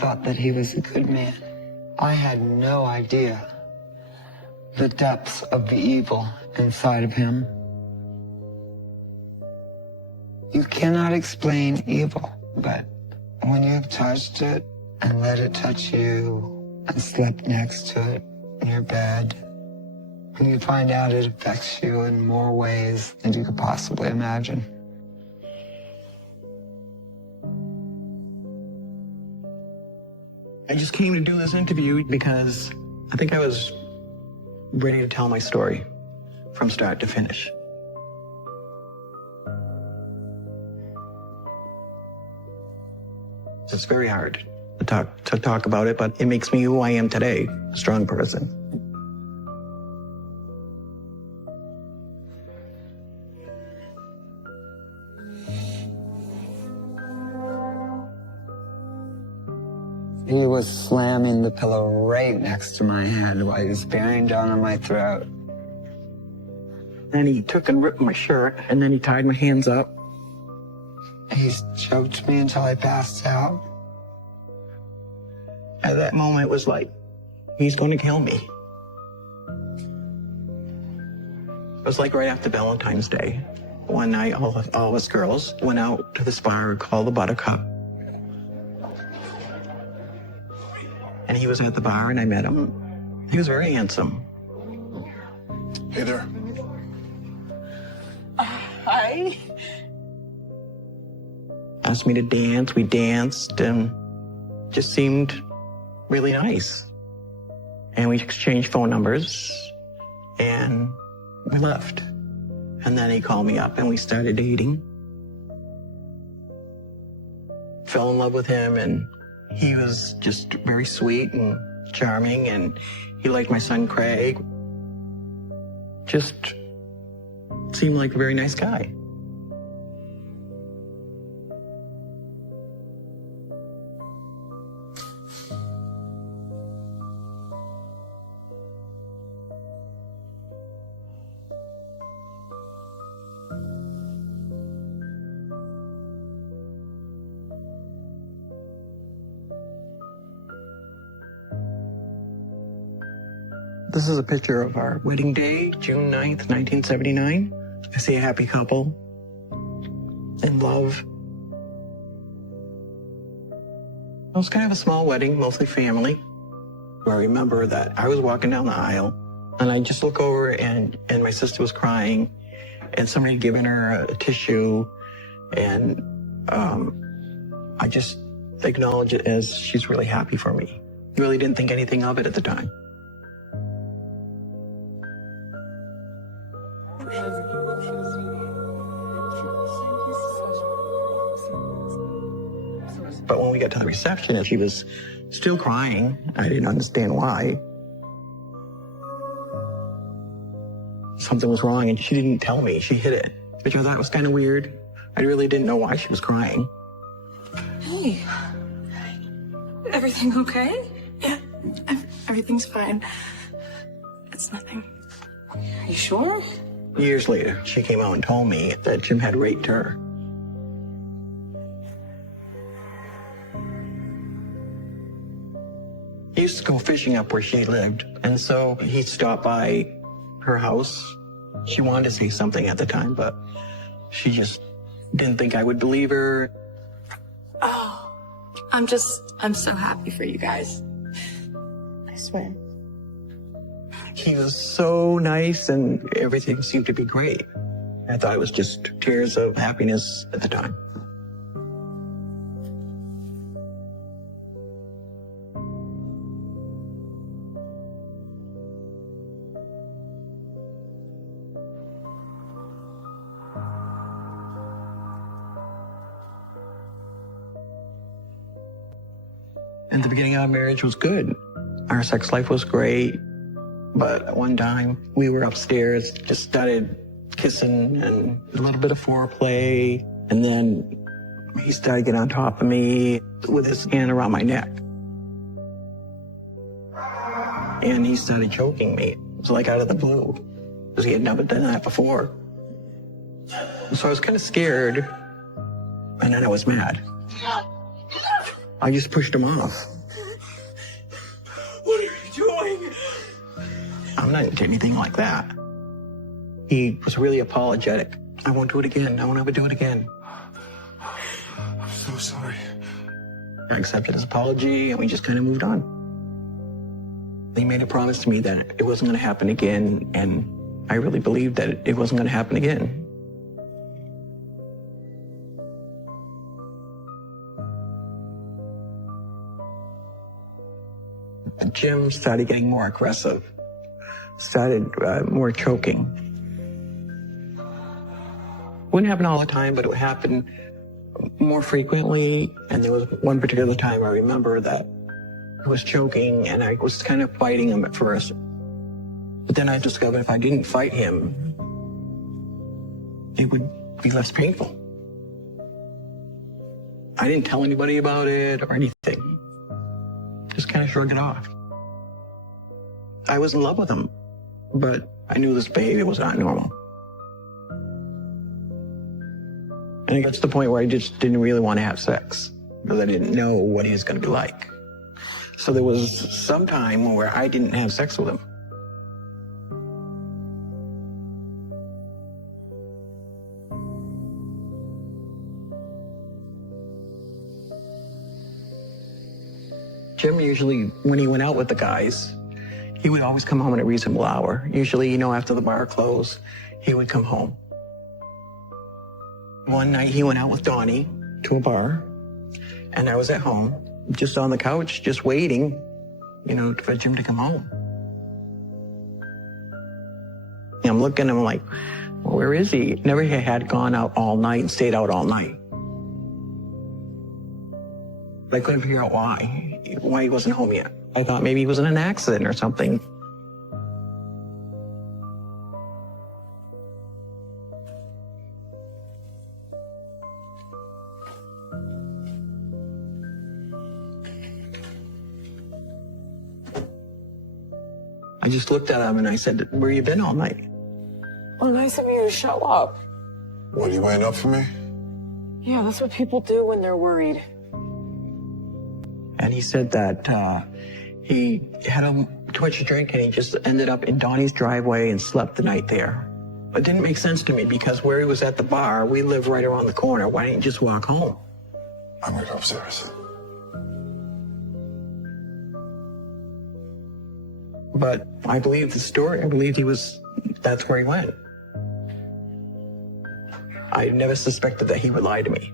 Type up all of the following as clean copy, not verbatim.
thought that he was a good man. I had no idea the depths of the evil inside of him. You cannot explain evil, but when you've touched it and let it touch you and slept next to it in your bed, and you find out it affects you in more ways than you could possibly imagine. I just came to do this interview because I think I was ready to tell my story from start to finish. It's very hard to talk about it, but it makes me who I am today, a strong person. He was slamming the pillow right next to my head while he was bearing down on my throat. Then he took and ripped my shirt, and then he tied my hands up. He choked me until I passed out. At that moment, it was like, he's going to kill me. It was like right after Valentine's Day. One night, all of us girls went out to this bar called the Buttercup. And he was at the bar, and I met him. He was very handsome. Hey there. Hi. Asked me to dance. We danced, and just seemed really nice. And we exchanged phone numbers, and we left. And then he called me up, and we started dating. Fell in love with him, and he was just very sweet and charming, and he liked my son Craig. Just seemed like a very nice guy. This is a picture of our wedding day, June 9th, 1979. I see a happy couple in love. It was kind of a small wedding, mostly family. I remember that I was walking down the aisle, and I just look over, and my sister was crying, and somebody had given her a tissue, and I just acknowledge it as she's really happy for me. Really didn't think anything of it at the time. But when we got to the reception, and she was still crying, I didn't understand why. Something was wrong, and she didn't tell me. She hid it, which I thought was kind of weird. I really didn't know why she was crying. Hey. Everything okay? Yeah, everything's fine. It's nothing. Are you sure? Years later, she came out and told me that Jim had raped her. He used to go fishing up where she lived, and so he stopped by her house. She wanted to say something at the time, but she just didn't think I would believe her. Oh, I'm so happy for you guys. I swear. He was so nice, and everything seemed to be great. I thought it was just tears of happiness at the time. And the beginning of our marriage was good. Our sex life was great. But at one time, we were upstairs, just started kissing and a little bit of foreplay. And then he started getting on top of me with his hand around my neck. And he started choking me. It was like out of the blue, because he had never done that before. So I was kind of scared, and then I was mad. I just pushed him off. What are you doing? I'm not into anything like that. He was really apologetic. I won't do it again. I won't ever do it again. I'm so sorry. I accepted his apology and we just kind of moved on. He made a promise to me that it wasn't going to happen again, and I really believed that it wasn't going to happen again. Jim started getting more aggressive, started more choking. Wouldn't happen all the time, but it would happen more frequently. And there was one particular time I remember that I was choking and I was kind of fighting him at first. But then I discovered if I didn't fight him, it would be less painful. I didn't tell anybody about it or anything. Just kind of shrugged it off. I was in love with him, but I knew this behavior was not normal. And it got to the point where I just didn't really want to have sex because I didn't know what he was going to be like. So there was some time where I didn't have sex with him. Jim usually, when he went out with the guys, he would always come home at a reasonable hour. Usually, after the bar closed, he would come home. One night he went out with Donnie to a bar, and I was at home, just on the couch, just waiting, for Jim to come home. And I'm looking at him like, well, where is he? Never had gone out all night and stayed out all night. But I couldn't figure out why he wasn't home yet. I thought maybe he was in an accident or something. I just looked at him and I said, where you been all night? Well, nice of you to show up. What, are you waiting up for me? Yeah, that's what people do when they're worried. And he said that he had too much to drink and he just ended up in Donnie's driveway and slept the night there. It didn't make sense to me because where he was at the bar, we live right around the corner. Why didn't you just walk home? I'm gonna go upstairs. But I believed the story. I believed that's where he went. I never suspected that he would lie to me.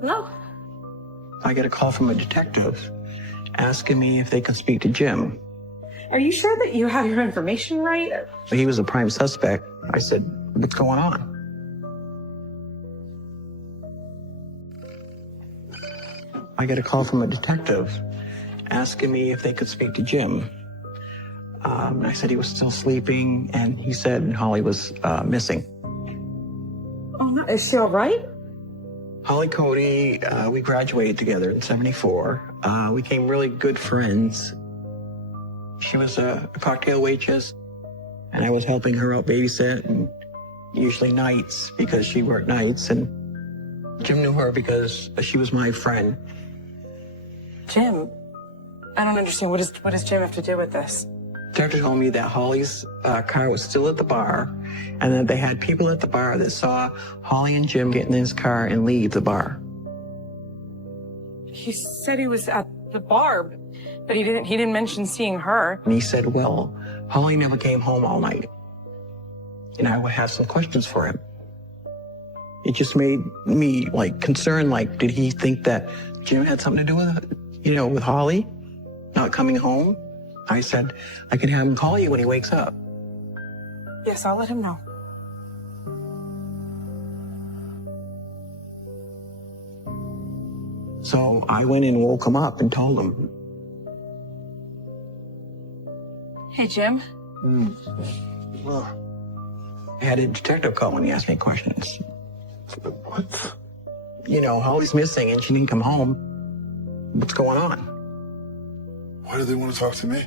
No. I get a call from a detective asking me if they could speak to Jim. Are you sure that you have your information right? He was a prime suspect. I said, what's going on? I get a call from a detective asking me if they could speak to Jim. I said he was still sleeping, and he said Holly was missing. Oh, no. Is she all right? Holly Cody, we graduated together in '74. We became really good friends. She was a cocktail waitress, and I was helping her out babysit, and usually nights because she worked nights. And Jim knew her because she was my friend. Jim? I don't understand. What does Jim have to do with this? The doctor told me that Holly's car was still at the bar, and that they had people at the bar that saw Holly and Jim get in his car and leave the bar. He said he was at the bar, but he didn't mention seeing her. And he said, well, Holly never came home all night. And I would have some questions for him. It just made me concerned, did he think that Jim had something to do with it? With Holly not coming home? I said, I can have him call you when he wakes up. Yes, I'll let him know. So I went in and woke him up and told him. Hey, Jim. I had a detective call when he asked me questions. What? Holly's missing and she didn't come home. What's going on? Why do they want to talk to me?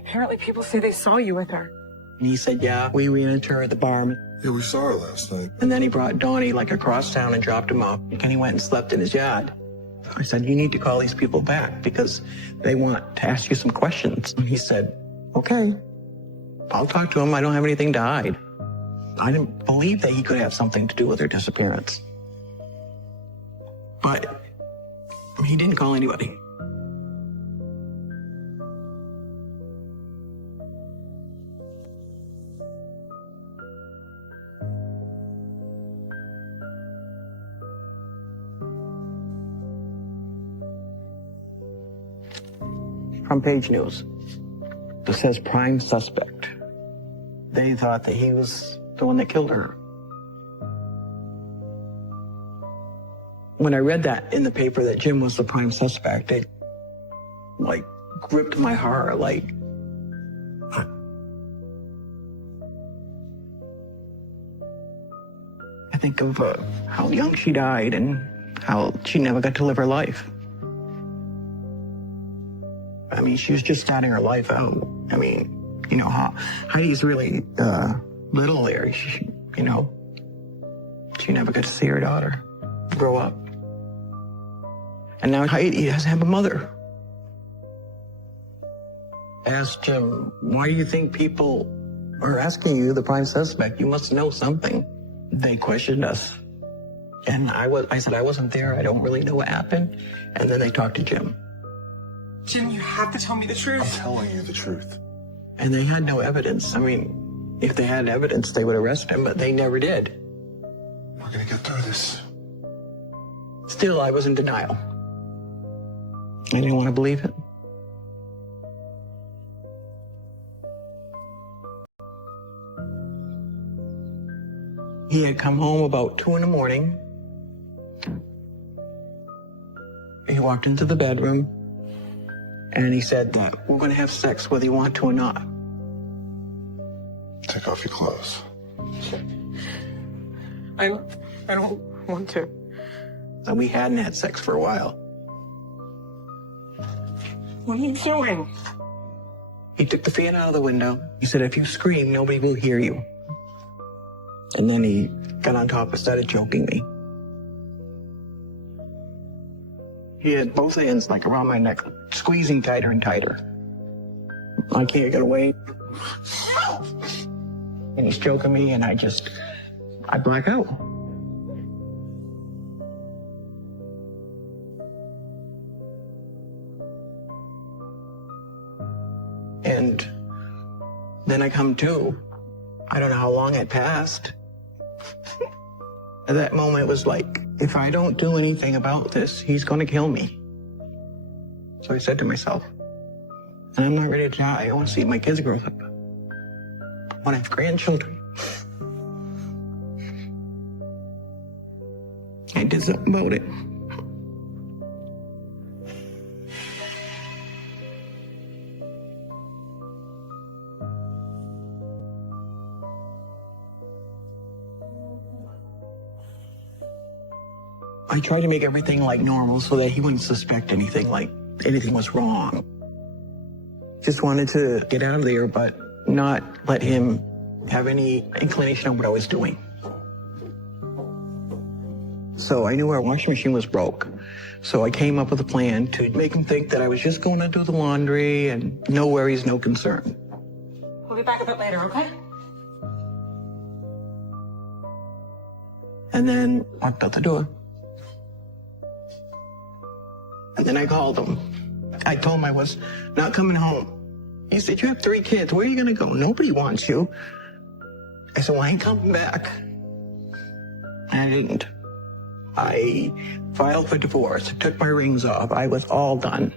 Apparently people say they saw you with her. And he said, yeah, we ran into her at the bar. Yeah, we saw her last night. And then he brought Donnie like across town and dropped him off. And he went and slept in his yard. I said, you need to call these people back because they want to ask you some questions. And he said, okay, I'll talk to him. I don't have anything to hide. I didn't believe that he could have something to do with her disappearance. But he didn't call anybody. Front page news. It says prime suspect. They thought that he was the one that killed her. When I read that in the paper that Jim was the prime suspect, it like gripped my heart. Like, I think of how young she died and how she never got to live her life. I mean, she was just starting her life out. I mean, you know, Heidi's really little there. She never got to see her daughter grow up. And now Heidi has to have a mother. I asked Jim, why do you think people are asking you the prime suspect? You must know something. They questioned us. And I said, I wasn't there. I don't really know what happened. And then they talked to Jim. Jim, you have to tell me the I'm truth. telling you the truth. And they had no evidence. I mean, if they had evidence, they would arrest him, but they never did. We're gonna get through this. Still, I was in denial. I didn't want to believe it. He had come home about 2 a.m. He walked into the bedroom and he said that we're going to have sex whether you want to or not. Take off your clothes. I don't want to. And we hadn't had sex for a while. What are you doing? He took the fan out of the window. He said, if you scream, nobody will hear you. And then he got on top and started choking me. He had both hands like around my neck, squeezing tighter and tighter. I can't get away. And he's choking me and I black out. And then I come to. I don't know how long had passed. At that moment, it was like, if I don't do anything about this, he's going to kill me. So I said to myself, and I'm not ready to die. I want to see my kids grow up. I want to have grandchildren. I did something about it. I tried to make everything like normal so that he wouldn't suspect anything, like anything was wrong. Just wanted to get out of there, but not let him have any inclination of what I was doing. So I knew our washing machine was broke. So I came up with a plan to make him think that I was just going to do the laundry and no worries, no concern. We'll be back a bit later, okay? And then walked out the door. And then I called him. I told him I was not coming home. He said, you have 3 kids. Where are you going to go? Nobody wants you. I said, well, I ain't coming back. And I didn't. I filed for divorce, took my rings off. I was all done.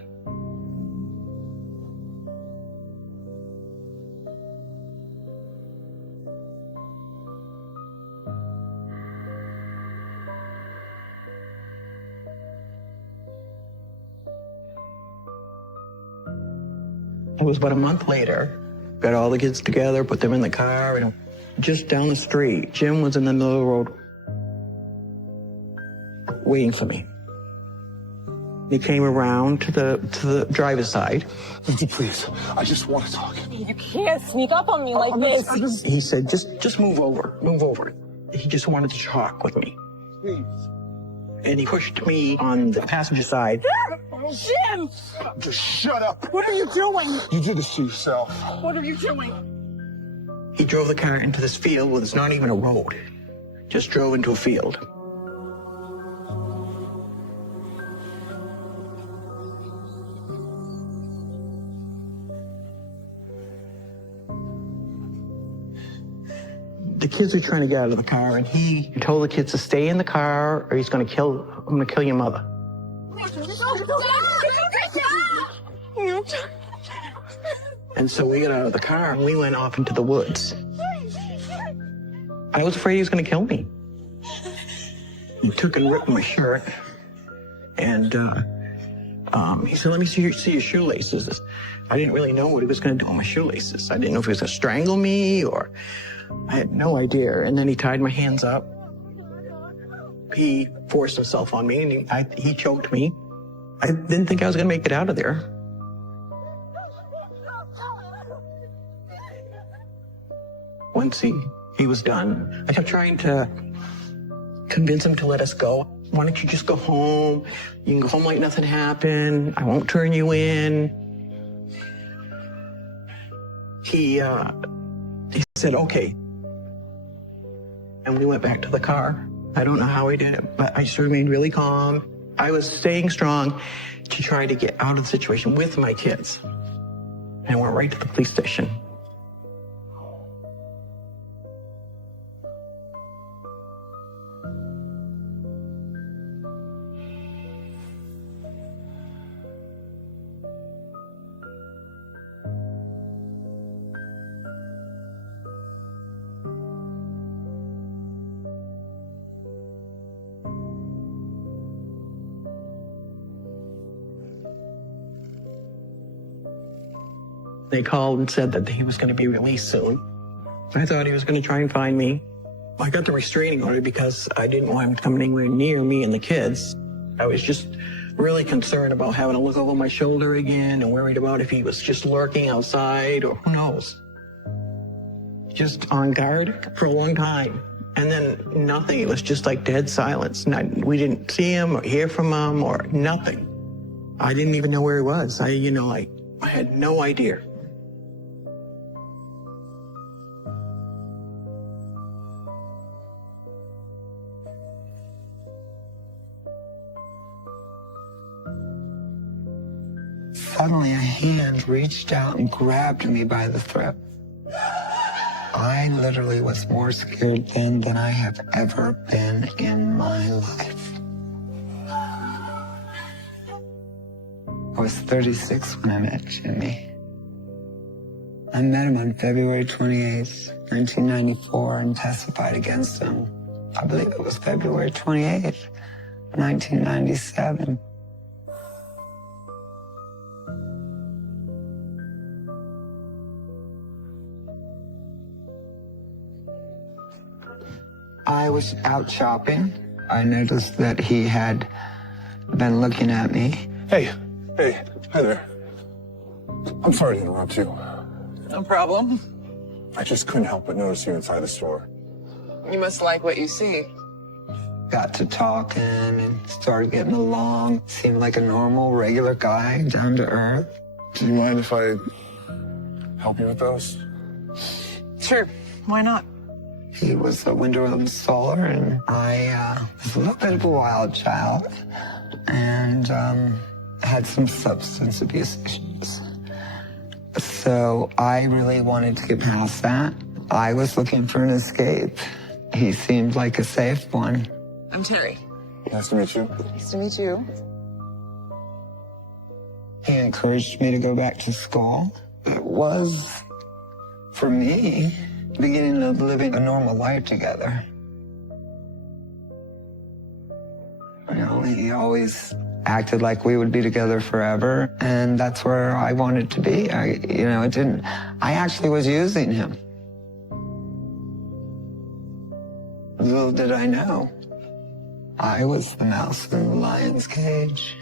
It was about a month later. Got all the kids together, put them in the car, and just down the street, Jim was in the middle of the road waiting for me. He came around to the driver's side. Lindsay, please. I just want to talk. You can't sneak up on me like this. He said, just move over, move over. He just wanted to talk with me. Please. And he pushed me on the passenger side. Jim! Just shut up. What are you doing? You did this to yourself. What are you doing? He drove the car into this field where there's not even a road. Just drove into a field. The kids were trying to get out of the car, and he told the kids to stay in the car, or I'm gonna kill your mother. And so we got out of the car and we went off into the woods. I was afraid he was gonna kill me. He took and ripped my shirt, and he said, "Let me see your shoelaces." I didn't really know what he was gonna do with my shoelaces. I didn't know if he was gonna strangle me, or I had no idea. And then he tied my hands up. He forced himself on me, and he choked me. I didn't think I was gonna make it out of there. Once he was done, I kept trying to convince him to let us go. Why don't you just go home? You can go home like nothing happened. I won't turn you in. He said, okay. And we went back to the car. I don't know how he did it, but I just remained really calm. I was staying strong to try to get out of the situation with my kids. And I went right to the police station. They called and said that he was going to be released soon. I thought he was going to try and find me. I got the restraining order because I didn't want him to come anywhere near me and the kids. I was just really concerned about having to look over my shoulder again and worried about if he was just lurking outside or who knows. Just on guard for a long time. And then nothing. It was just like dead silence. We didn't see him or hear from him or nothing. I didn't even know where he was. I had no idea. Suddenly a hand reached out and grabbed me by the throat. I literally was more scared then than I have ever been in my life. I was 36 when I met Jimmy. I met him on February 28th, 1994, and testified against him. I believe it was February 28th, 1997. I was out shopping. I noticed that he had been looking at me. Hey, hi there. I'm sorry to interrupt you. No problem. I just couldn't help but notice you inside the store. You must like what you see. Got to talking and started getting along. Seemed like a normal, regular guy, down to earth. Do you mind if I help you with those? Sure, why not? He was a window installer, and I was a little bit of a wild child and had some substance abuse issues. So I really wanted to get past that. I was looking for an escape. He seemed like a safe one. I'm Terry. Nice to meet you. Nice to meet you. He encouraged me to go back to school. It was, for me, beginning of living a normal life together. You know, he always acted like we would be together forever, and that's where I wanted to be. I actually was using him. Little did I know, I was the mouse in the lion's cage.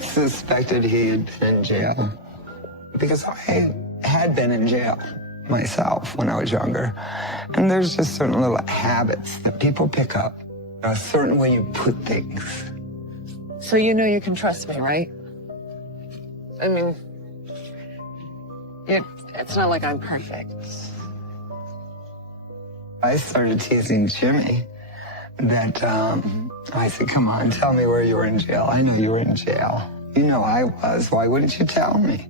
I suspected he had been in jail because I had been in jail myself when I was younger. And there's just certain little habits that people pick up, a certain way you put things. So you know you can trust me, right? I mean, it's not like I'm perfect. I started teasing Jimmy that I said, come on, tell me where you were in jail. I know you were in jail. You know I was. Why wouldn't you tell me?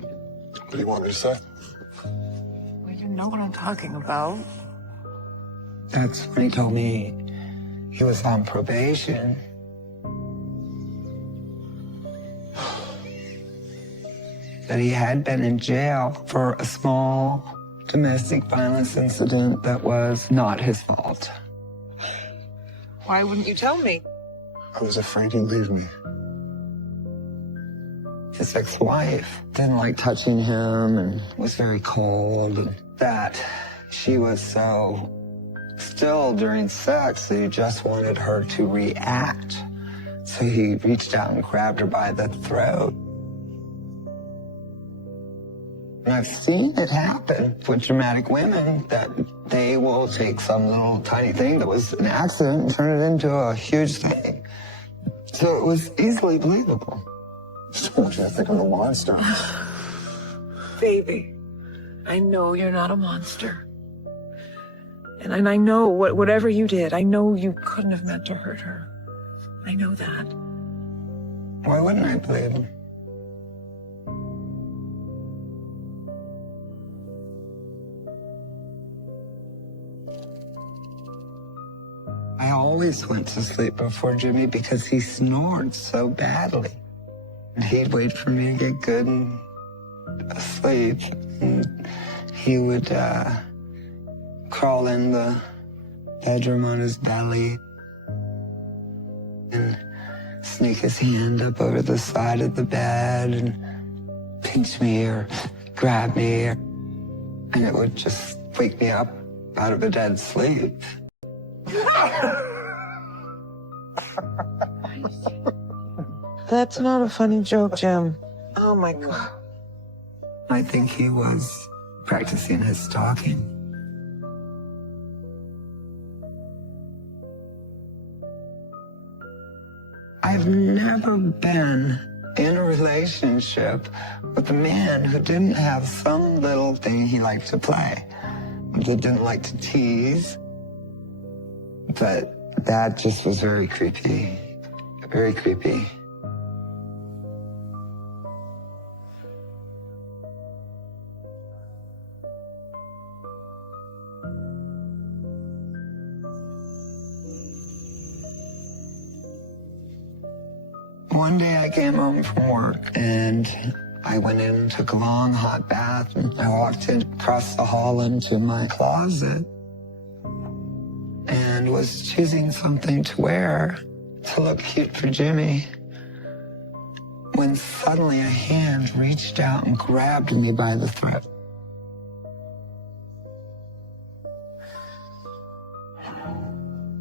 What do you want me to say? Well, you know what I'm talking about. That's when he told me he was on probation. That he had been in jail for a small domestic violence incident that was not his fault. Why wouldn't you tell me? I was afraid he'd leave me. His ex-wife didn't like touching him and was very cold. And that she was so still during sex that he just wanted her to react. So he reached out and grabbed her by the throat. And I've seen it happen with dramatic women that they will take some little tiny thing that was an accident and turn it into a huge thing. So it was easily believable. Just want you to think I'm a monster. Baby, I know you're not a monster. And I know whatever you did, I know you couldn't have meant to hurt her. I know that. Why wouldn't I believe him? I always went to sleep before Jimmy because he snored so badly. And he'd wait for me to get good and asleep. And he would crawl in the bedroom on his belly and sneak his hand up over the side of the bed and pinch me or grab me. And it would just wake me up out of a dead sleep. That's not a funny joke, Jim. Oh my God. I think he was practicing his stalking. I've never been in a relationship with a man who didn't have some little thing he liked to play, that didn't like to tease. But that just was very creepy. Very creepy. One day I came home from work and I went in and took a long hot bath and I walked in across the hall into my closet and was choosing something to wear to look cute for Jimmy when suddenly a hand reached out and grabbed me by the throat.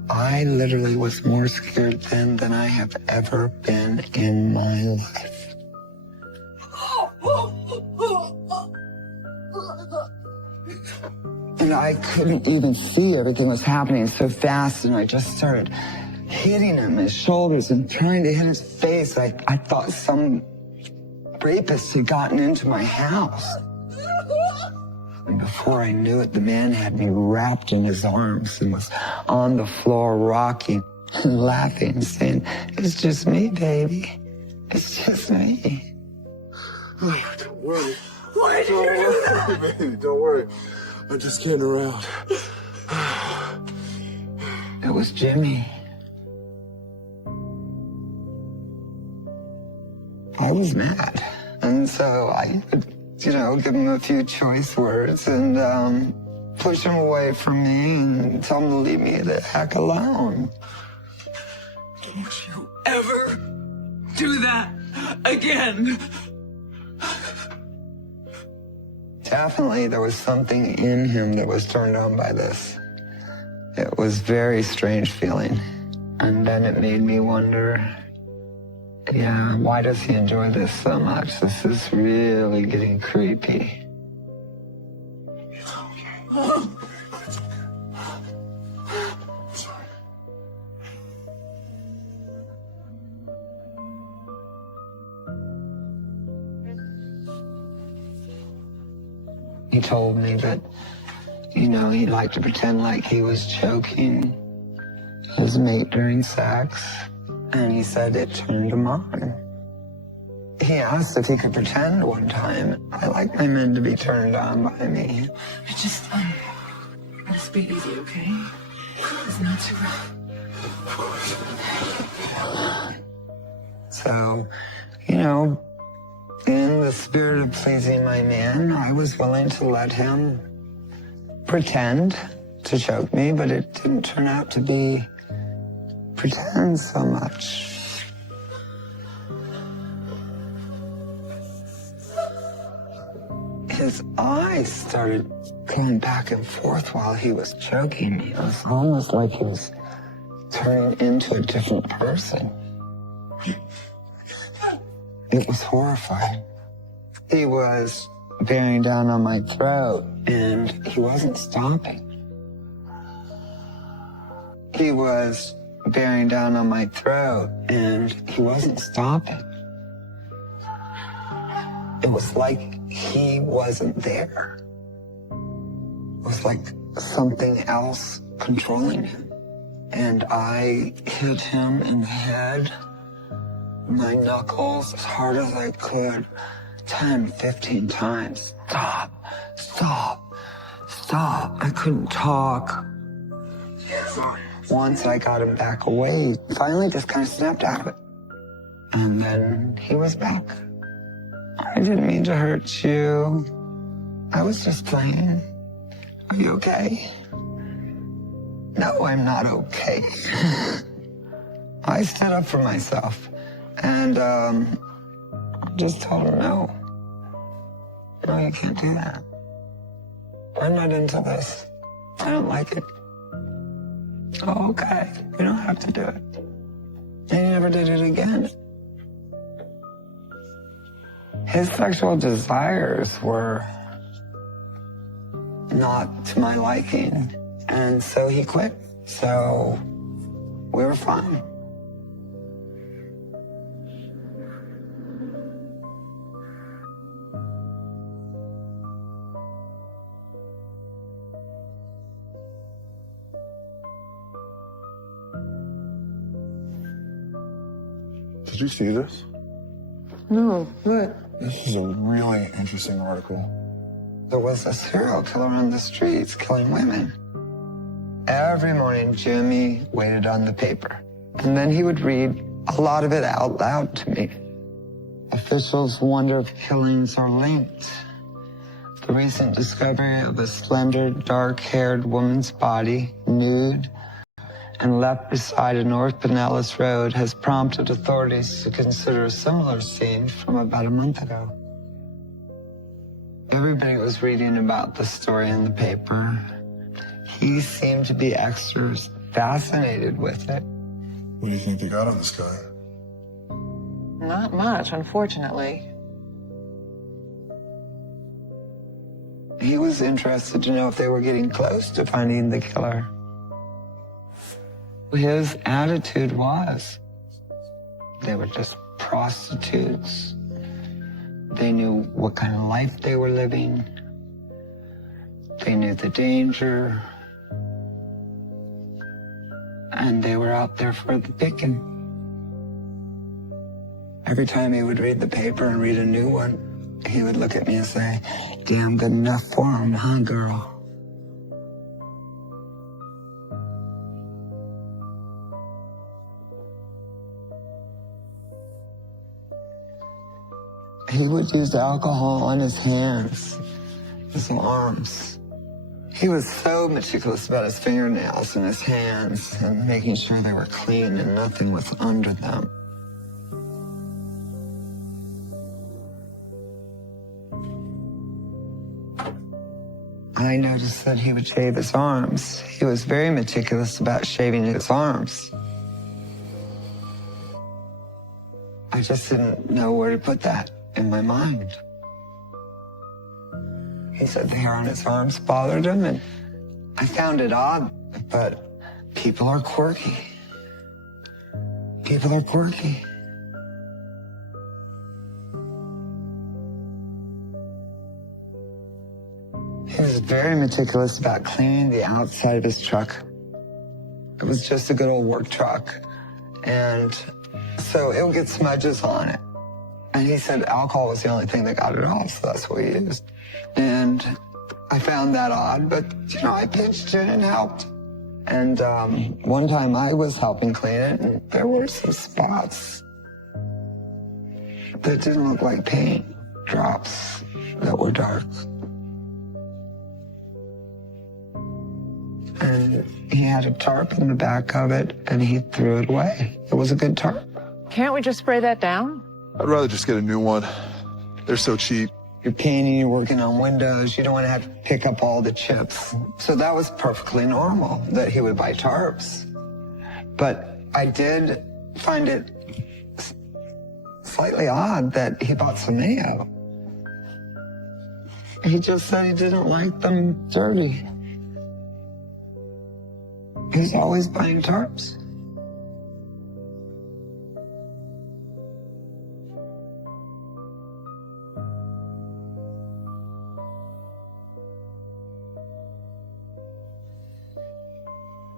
I literally was more scared then than I have ever been in my life. And I couldn't even see. Everything was happening so fast, and I just started hitting him, his shoulders, and trying to hit his face. I thought some rapist had gotten into my house. And before I knew it, the man had me wrapped in his arms and was on the floor rocking and laughing, saying, "It's just me, baby. It's just me." Oh, don't worry. Why did you do that? Baby, don't worry. I'm just kidding around. It was Jimmy. I was mad. And so I would, give him a few choice words and push him away from me and tell him to leave me the heck alone. Don't you ever do that again. Definitely there was something in him that was turned on by this. It was a very strange feeling. And then it made me wonder Yeah, why does he enjoy this so much? This is really getting creepy. It's okay. He told me that, you know, he liked to pretend like he was choking his mate during sex, and he said it turned him on. He asked if he could pretend one time. I like my men to be turned on by me. Just be easy, okay? It's not too rough. So, you know, in the spirit of pleasing my man, I was willing to let him pretend to choke me, but it didn't turn out to be pretend so much. His eyes started going back and forth while he was choking me. It was almost like he was turning into a different person. It was horrifying. He was bearing down on my throat, and he wasn't stopping. He was bearing down on my throat, and he wasn't stopping. It was like he wasn't there. It was like something else controlling him. And I hit him in the head, my knuckles, as hard as I could, 10, 15 times. Stop, stop, stop. I couldn't talk. Once I got him back away, he finally just kind of snapped out of it. And then he was back. I didn't mean to hurt you. I was just playing. Are you okay? No, I'm not okay. I stood up for myself and just told him no. No, you can't do that. I'm not into this. I don't like it. Oh, okay. You don't have to do it. And he never did it again. His sexual desires were not to my liking, and so he quit. So we were fine. Did you see this? No, what? This is a really interesting article. There was a serial killer on the streets killing women. Every morning, Jimmy waited on the paper, and then he would read a lot of it out loud to me. Officials wonder if killings are linked. The recent discovery of a slender, dark-haired woman's body, nude, and left beside a North Pinellas road has prompted authorities to consider a similar scene from about a month ago. Everybody was reading about the story in the paper. He seemed to be extra fascinated with it. What do you think they got on this guy? Not much, unfortunately. He was interested to know if they were getting close to finding the killer. His attitude was, they were just prostitutes. They knew what kind of life they were living. They knew the danger. And they were out there for the picking. Every time he would read the paper and read a new one, he would look at me and say, "Damn good enough for him, huh, girl?" He would use alcohol on his hands, his arms. He was so meticulous about his fingernails and his hands and making sure they were clean and nothing was under them. I noticed that he would shave his arms. He was very meticulous about shaving his arms. I just didn't know where to put that in my mind. He said the hair on his arms bothered him, and I found it odd, but people are quirky. People are quirky. He was very meticulous about cleaning the outside of his truck. It was just a good old work truck. And so it would get smudges on it. And he said alcohol was the only thing that got it off, so that's what he used. And I found that odd, but, I pinched it and helped. And one time I was helping clean it, and there were some spots that didn't look like paint, drops that were dark. And he had a tarp in the back of it, and he threw it away. It was a good tarp. Can't we just spray that down? I'd rather just get a new one. They're so cheap. You're painting, you're working on windows, you don't want to have to pick up all the chips. So that was perfectly normal that he would buy tarps. But I did find it slightly odd that he bought some mayo. He just said he didn't like them dirty. He's always buying tarps.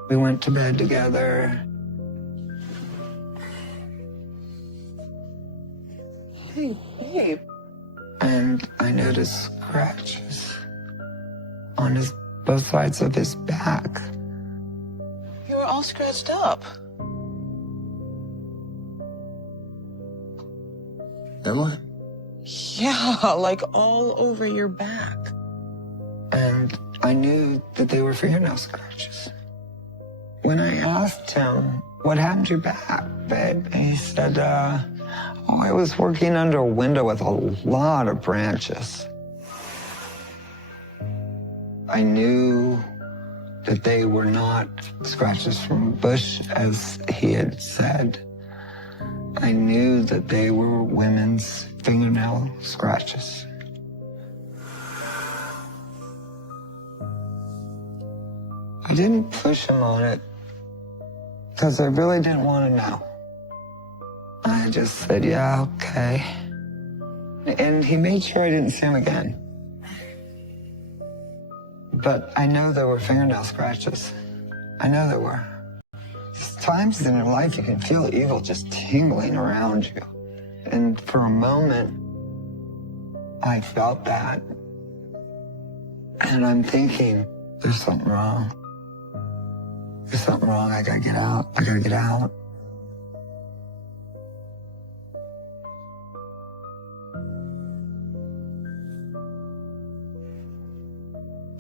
We went to bed together. Hey, babe. And I noticed scratches on both sides of his back. You were all scratched up. Emily? Yeah, like all over your back. And I knew that they were fingernail scratches. When I asked him, what happened to your back, babe? And he said, I was working under a window with a lot of branches. I knew that they were not scratches from a bush, as he had said. I knew that they were women's fingernail scratches. I didn't push him on it because I really didn't want to know. I just said, yeah, okay. And he made sure I didn't see him again. But I know there were fingernail scratches. I know there were. There's times in your life you can feel evil just tingling around you. And for a moment, I felt that. And I'm thinking, there's something wrong. There's something wrong. I gotta get out. I gotta get out.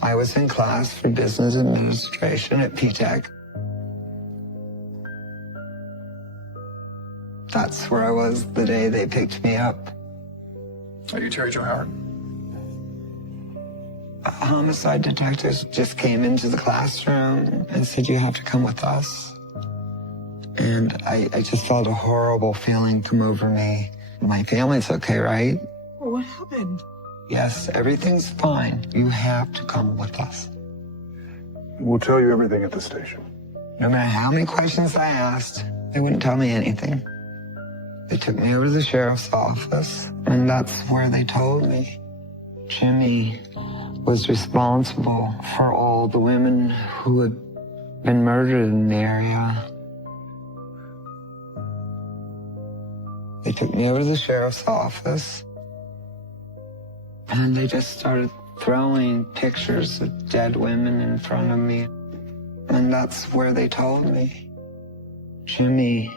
I was in class for business administration at P-Tech. That's where I was the day they picked me up. Are you Terry Jo Howard? Homicide detectives just came into the classroom and said, you have to come with us. And I just felt a horrible feeling come over me. My family's okay, right? What happened? Yes, everything's fine. You have to come with us. We'll tell you everything at the station. No matter how many questions I asked, they wouldn't tell me anything. They took me over to the sheriff's office, and that's where they told me Jimmy was responsible for all the women who had been murdered in the area. They took me over to the sheriff's office, and they just started throwing pictures of dead women in front of me. And that's where they told me Jimmy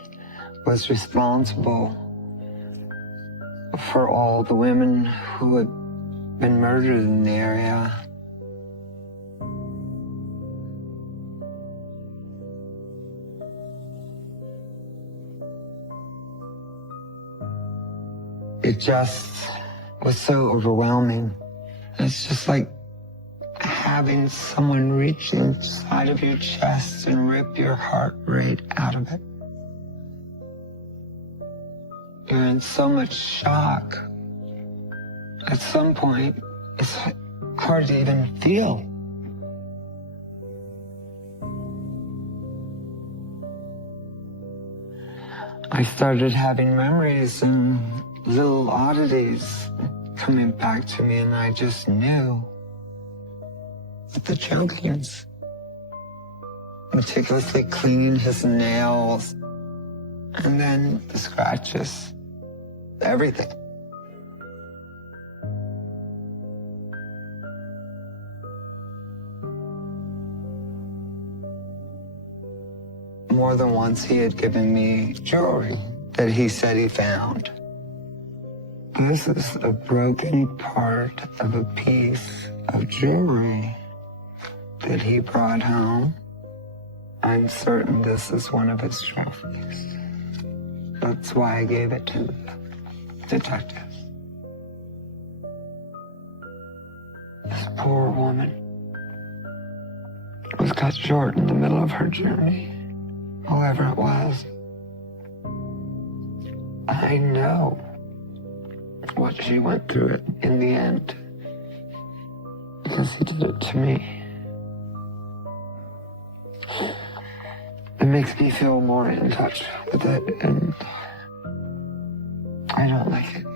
was responsible for all the women who had been murdered in the area. It just was so overwhelming. It's just like having someone reach inside of your chest and rip your heart rate out of it. you're in so much shock. At some point, it's hard to even feel. I started having memories and little oddities coming back to me, and I just knew that the chokings, meticulously cleaning his nails, and then the scratches, everything. More than once he had given me jewelry that he said he found. This is a broken part of a piece of jewelry that he brought home. I'm certain this is one of his trophies. That's why I gave it to the detectives. This poor woman was cut short in the middle of her journey. Whoever it was, I know what she went through it in the end, because he did it to me. It makes me feel more in touch with it, and I don't like it.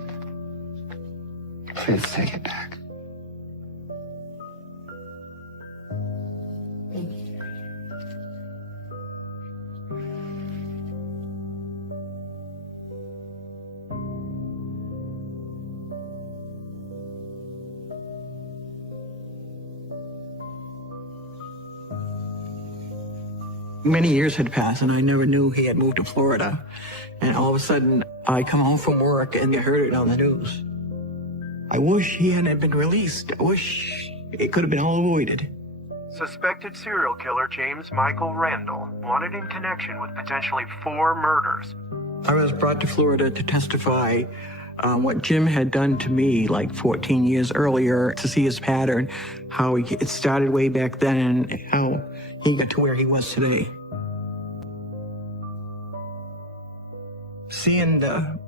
Please take it back. Many years had passed, and I never knew he had moved to Florida. And all of a sudden, I come home from work and I heard it on the news. I wish he hadn't been released. I wish it could have been all avoided. Suspected serial killer James Michael Randall wanted in connection with potentially 4 murders. I was brought to Florida to testify what Jim had done to me like 14 years earlier, to see his pattern, how it started way back then and how he got to where he was today. Seeing the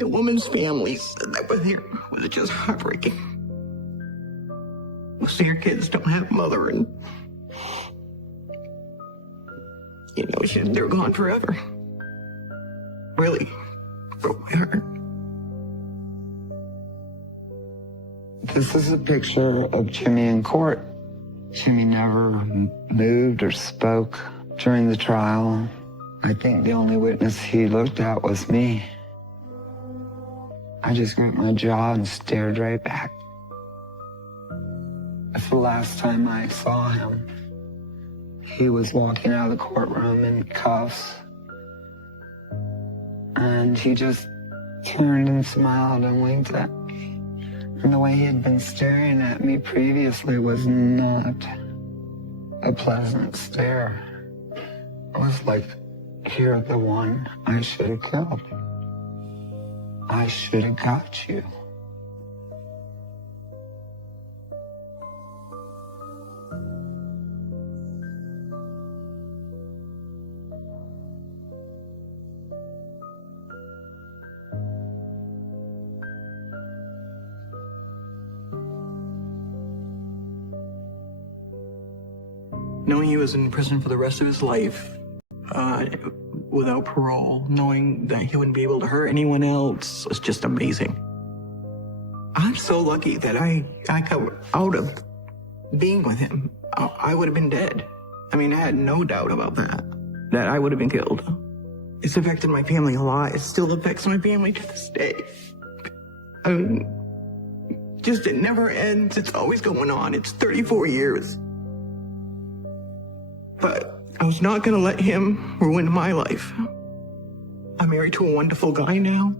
woman's families that were there was just heartbreaking. Most of your kids don't have a mother, and they're gone forever. Really broke my heart. This is a picture of Jimmy in court. Jimmy never moved or spoke during the trial. I think the only witness he looked at was me. I just gripped my jaw and stared right back. It's the last time I saw him. He was walking out of the courtroom in cuffs, and he just turned and smiled and winked at me. And the way he had been staring at me previously was not a pleasant stare. It was like, you're the one I should have killed. I should have got you. Knowing he was in prison for the rest of his life, without parole, knowing that he wouldn't be able to hurt anyone else was just amazing. I'm so lucky that I got out of being with him. I would have been dead. I mean, I had no doubt about that I would have been killed. It's affected my family a lot. It still affects my family to this day. I mean, just it never ends. It's always going on. It's 34 years. But I was not going to let him ruin my life. I'm married to a wonderful guy now.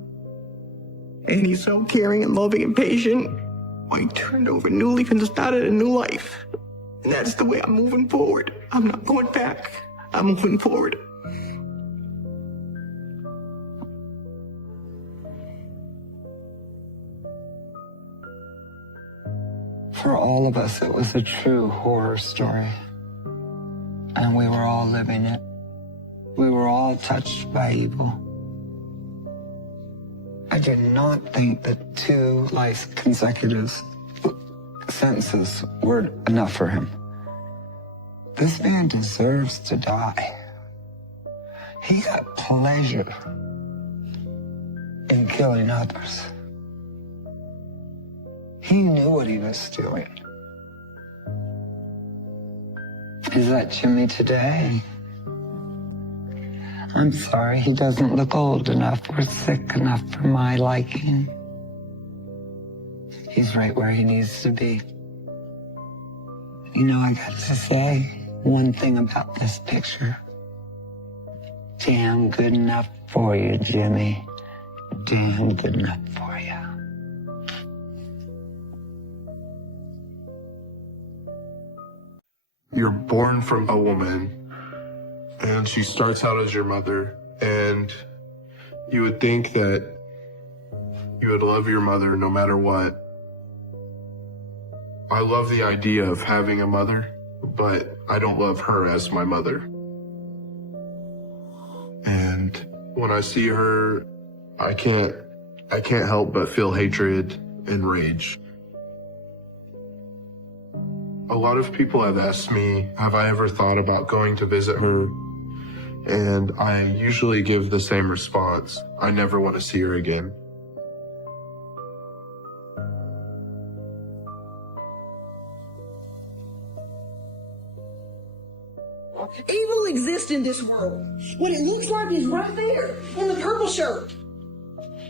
And he's so caring and loving and patient. I turned over a new leaf and started a new life. And that's the way I'm moving forward. I'm not going back. I'm moving forward. For all of us, it was a true horror story. And we were all living it. We were all touched by evil. I do not think that 2 life consecutive sentences were enough for him. This man deserves to die. He got pleasure in killing others. He knew what he was doing. Is that Jimmy today? I'm sorry, he doesn't look old enough or sick enough for my liking. He's right where he needs to be. You know, I got to say one thing about this picture. Damn good enough for you, Jimmy. Damn good enough for you. You're born from a woman, and she starts out as your mother, and you would think that you would love your mother no matter what. I love the idea of having a mother, but I don't love her as my mother. And when I see her, I can't help but feel hatred and rage. A lot of people have asked me, have I ever thought about going to visit her? And I usually give the same response. I never want to see her again. Evil exists in this world. What it looks like is right there in the purple shirt.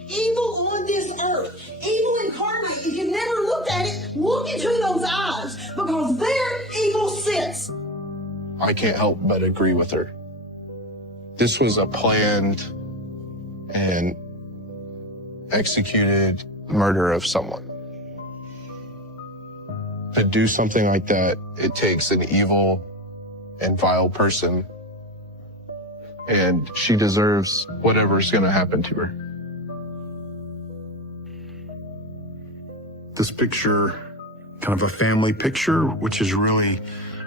Evil on this earth. Evil incarnate. If you've never looked at it, look into those eyes, because there evil sits. I can't help but agree with her. This was a planned and executed murder of someone. To do something like that, it takes an evil and vile person, and she deserves whatever's going to happen to her. This picture, kind of a family picture, which is really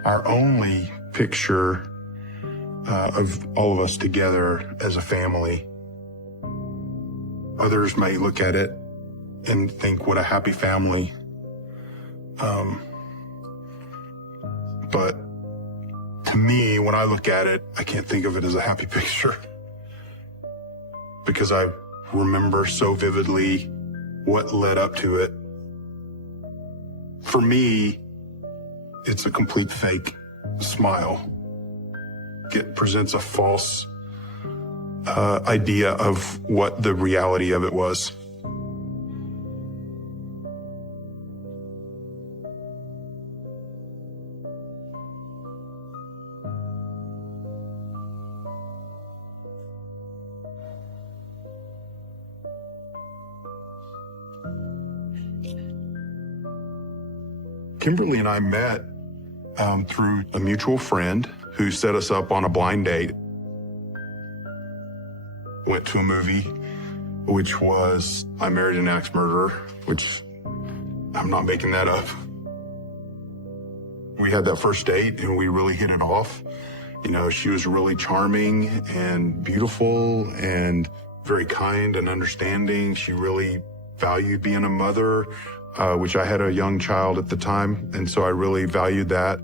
our only picture of all of us together as a family. Others may look at it and think, what a happy family. But to me, when I look at it, I can't think of it as a happy picture, because I remember so vividly what led up to it. For me, it's a complete fake smile. It presents a false idea of what the reality of it was. Kimberly and I met through a mutual friend who set us up on a blind date. Went to a movie, which was I Married an Axe Murderer, which I'm not making that up. We had that first date and we really hit it off. You know, she was really charming and beautiful and very kind and understanding. She really valued being a mother, which I had a young child at the time, and so I really valued that.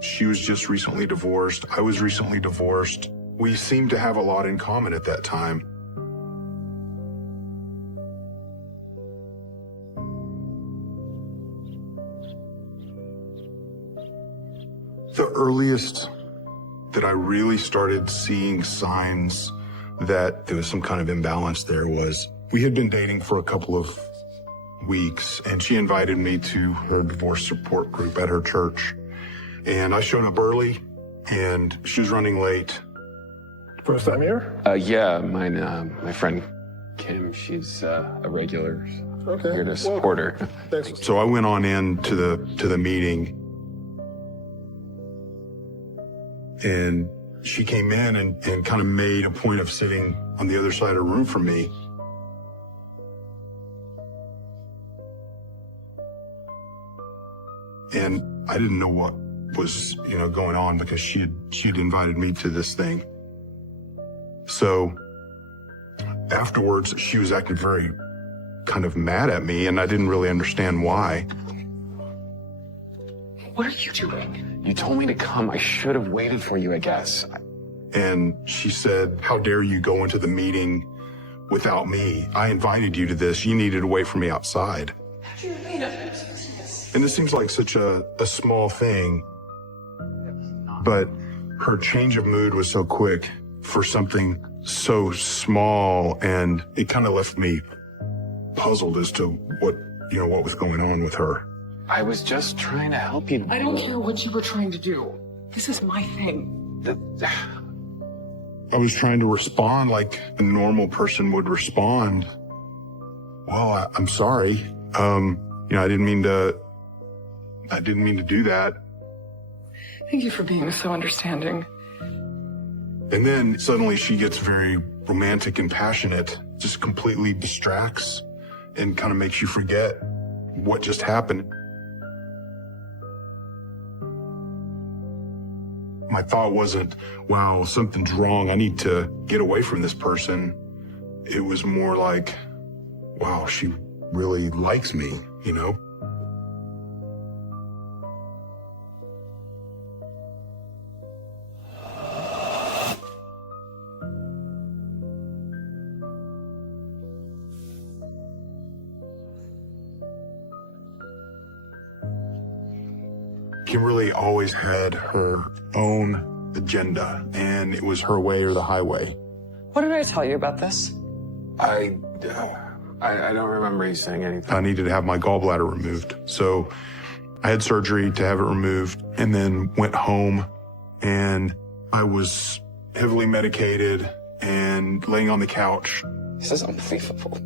She was just recently divorced. I was recently divorced. We seemed to have a lot in common at that time. The earliest that I really started seeing signs that there was some kind of imbalance there was, we had been dating for a couple of weeks, and she invited me to her divorce support group at her church. And I showed up early, and she was running late. First time here? Yeah, my friend Kim, she's a regular. Okay. Here to support her. Thanks. So I went on in to the meeting, and she came in and kind of made a point of sitting on the other side of the room from me. And I didn't know what was, going on, because she had invited me to this thing. So afterwards, she was acting very kind of mad at me, and I didn't really understand why. What are you doing? You told me to come. I should have waited for you, I guess. And she said, how dare you go into the meeting without me? I invited you to this. You needed to wait for me outside. And this seems like such a small thing, but her change of mood was so quick for something so small, and it kind of left me puzzled as to what was going on with her. I was just trying to help you. I don't care what you were trying to do. This is my thing. I was trying to respond like a normal person would respond. Well, I'm sorry. I didn't mean to do that. Thank you for being so understanding. And then suddenly she gets very romantic and passionate, just completely distracts and kind of makes you forget what just happened. My thought wasn't, wow, something's wrong. I need to get away from this person. It was more like, wow, she really likes me, you know? Kimberly always had her own agenda, and it was her way or the highway. What did I tell you about this? I don't remember you saying anything. I needed to have my gallbladder removed. So I had surgery to have it removed, and then went home, and I was heavily medicated and laying on the couch. This is unbelievable.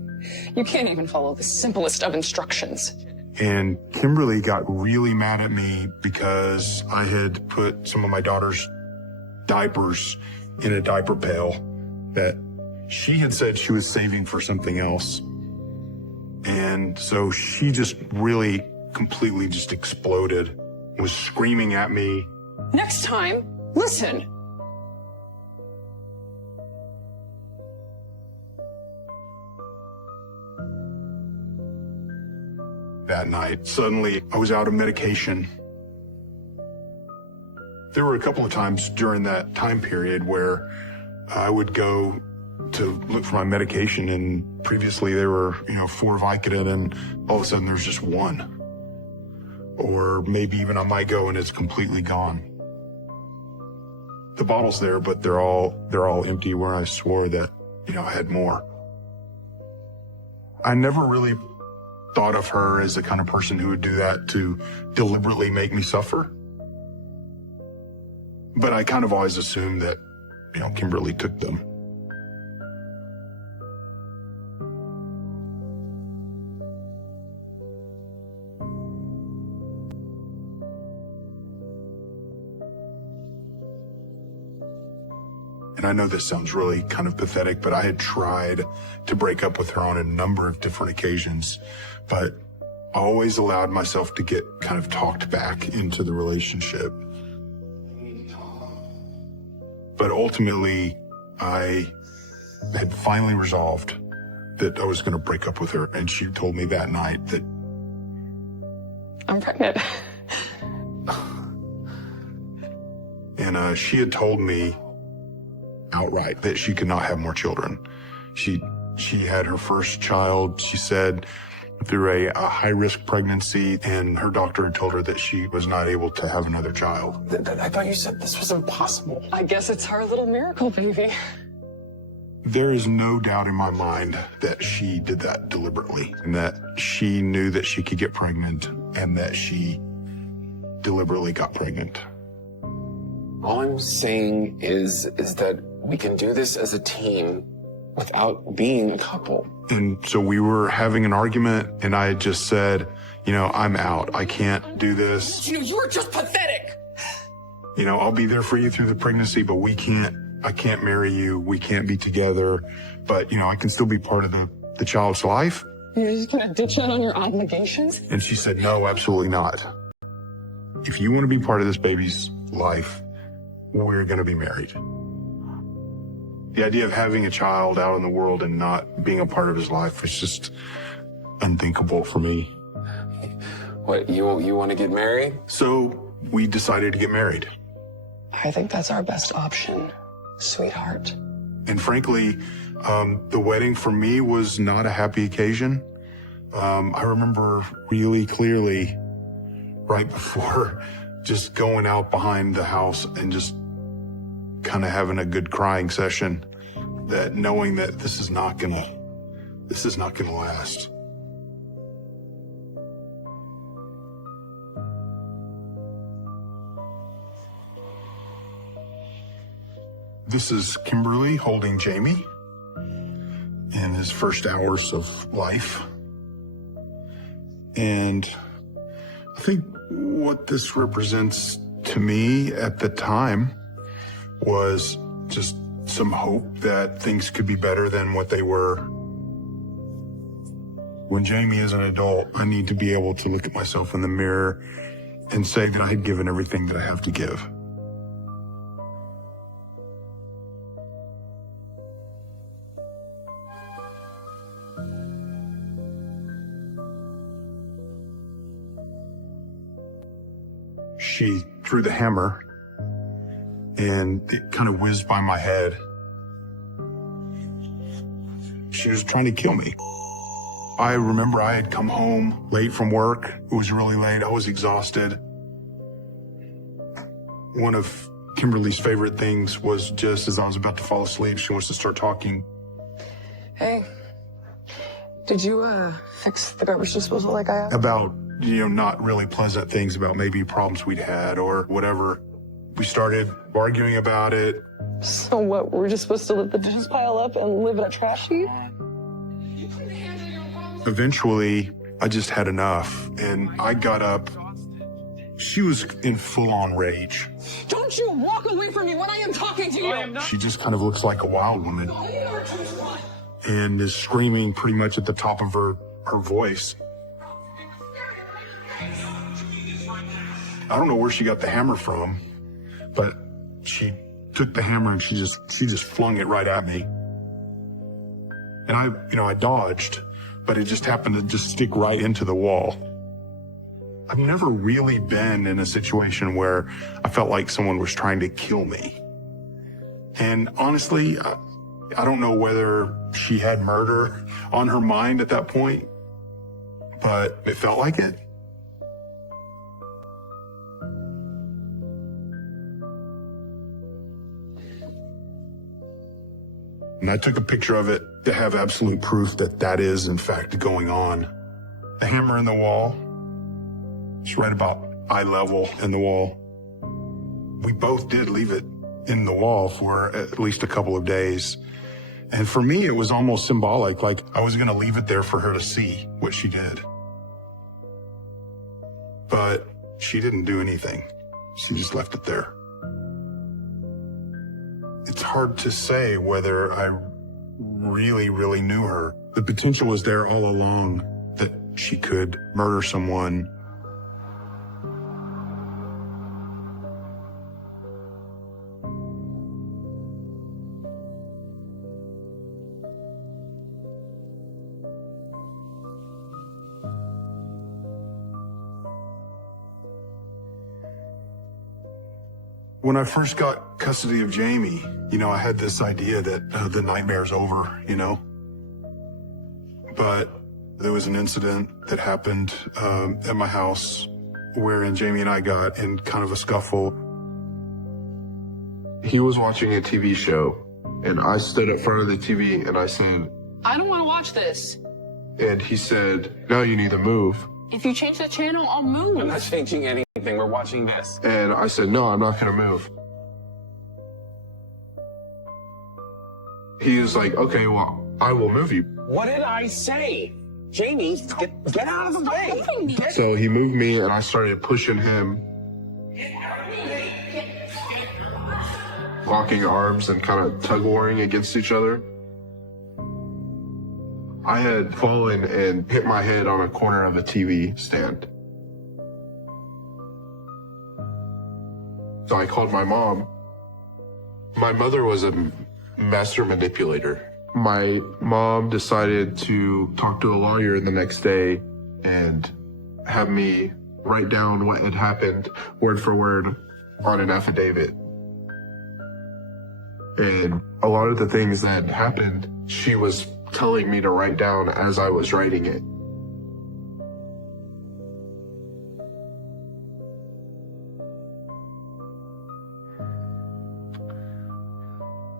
You can't even follow the simplest of instructions. And Kimberly got really mad at me because I had put some of my daughter's diapers in a diaper pail that she had said she was saving for something else. And so she just really completely just exploded, was screaming at me. Next time, listen. That night, suddenly I was out of medication. There were a couple of times during that time period where I would go to look for my medication, and previously there were, 4 Vicodin, and all of a sudden there's just 1. Or maybe even I might go and it's completely gone. The bottle's there, but they're all empty, where I swore that, I had more. I never really thought of her as the kind of person who would do that to deliberately make me suffer. But I kind of always assumed that, Kimberly took them. And I know this sounds really kind of pathetic, but I had tried to break up with her on a number of different occasions, but I always allowed myself to get kind of talked back into the relationship. But ultimately, I had finally resolved that I was going to break up with her, and she told me that night that I'm pregnant. And she had told me outright that she could not have more children. She had her first child, she said, through a high-risk pregnancy, and her doctor had told her that she was not able to have another child. I thought you said this was impossible. I guess it's our little miracle baby. There is no doubt in my mind that she did that deliberately, and that she knew that she could get pregnant, and that she deliberately got pregnant. All I'm saying is that we can do this as a team without being a couple. And so we were having an argument, and I had just said, I'm out. I can't do this. You were just pathetic. I'll be there for you through the pregnancy, but I can't marry you. We can't be together. But, I can still be part of the child's life. You're just gonna ditch out on your obligations? And she said, no, absolutely not. If you want to be part of this baby's life, we're going to be married. The idea of having a child out in the world and not being a part of his life was just unthinkable for me. What, you want to get married? So we decided to get married. I think that's our best option, sweetheart. And frankly, the wedding for me was not a happy occasion. I remember really clearly right before just going out behind the house and just kind of having a good crying session, that knowing that this is not gonna last. This is Kimberly holding Jamie in his first hours of life. And I think what this represents to me at the time was just some hope that things could be better than what they were. When Jamie is an adult, I need to be able to look at myself in the mirror and say that I had given everything that I have to give. She threw the hammer and it kind of whizzed by my head. She was trying to kill me. I remember I had come home late from work. It was really late. I was exhausted. One of Kimberly's favorite things was just as I was about to fall asleep, she wants to start talking. Hey, did you fix the garbage disposal like I asked? About, not really pleasant things about maybe problems we'd had or whatever. We started arguing about it. So what, we're just supposed to let the dishes pile up and live in a trash heap? Eventually, I just had enough, and I got up. She was in full-on rage. Don't you walk away from me when I am talking to you! She just kind of looks like a wild woman and is screaming pretty much at the top of her voice. I don't know where she got the hammer from, but she took the hammer and she just flung it right at me. And I dodged, but it just happened to just stick right into the wall. I've never really been in a situation where I felt like someone was trying to kill me. And honestly, I don't know whether she had murder on her mind at that point, but it felt like it. And I took a picture of it to have absolute proof that that is, in fact, going on. The hammer in the wall, it's right about eye level in the wall. We both did leave it in the wall for at least a couple of days. And for me, it was almost symbolic, like I was going to leave it there for her to see what she did. But she didn't do anything. She just left it there. It's hard to say whether I really, really knew her. The potential was there all along that she could murder someone. When I first got custody of Jamie, I had this idea that the nightmare's over, But there was an incident that happened at my house wherein Jamie and I got in kind of a scuffle. He was watching a TV show, and I stood in front of the TV and I said, I don't want to watch this. and he said, no, you need to move. If you change the channel, I'll move. I'm not changing anything. We're watching this. And I said, no, I'm not going to move. He was like, okay, well, I will move you. What did I say? Jamie, get out of the way. So he moved me and I started pushing him, locking arms and kind of tug-warring against each other. I had fallen and hit my head on a corner of a TV stand. So I called my mom. My mother was a master manipulator. My mom decided to talk to a lawyer the next day and have me write down what had happened word for word on an affidavit. And a lot of the things that happened, she was telling me to write down as I was writing it.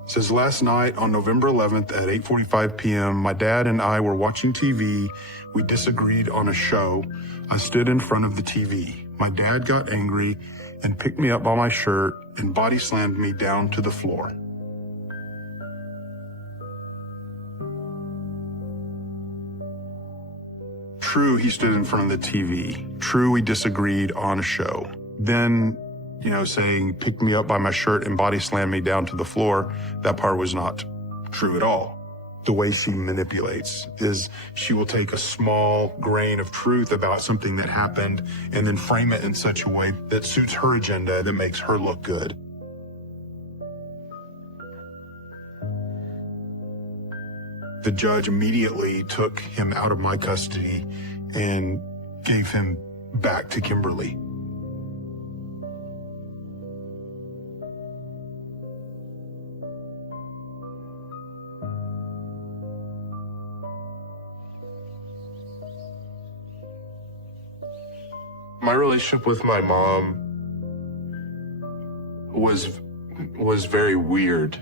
It says, last night on November 11th at 8:45 p.m., my dad and I were watching TV. We disagreed on a show. I stood in front of the TV. My dad got angry and picked me up by my shirt and body slammed me down to the floor. True, he stood in front of the TV. True, we disagreed on a show. Then, saying picked me up by my shirt and body slammed me down to the floor, that part was not true at all. The way she manipulates is she will take a small grain of truth about something that happened and then frame it in such a way that suits her agenda, that makes her look good. The judge immediately took him out of my custody and gave him back to Kimberly. My relationship with my mom was very weird.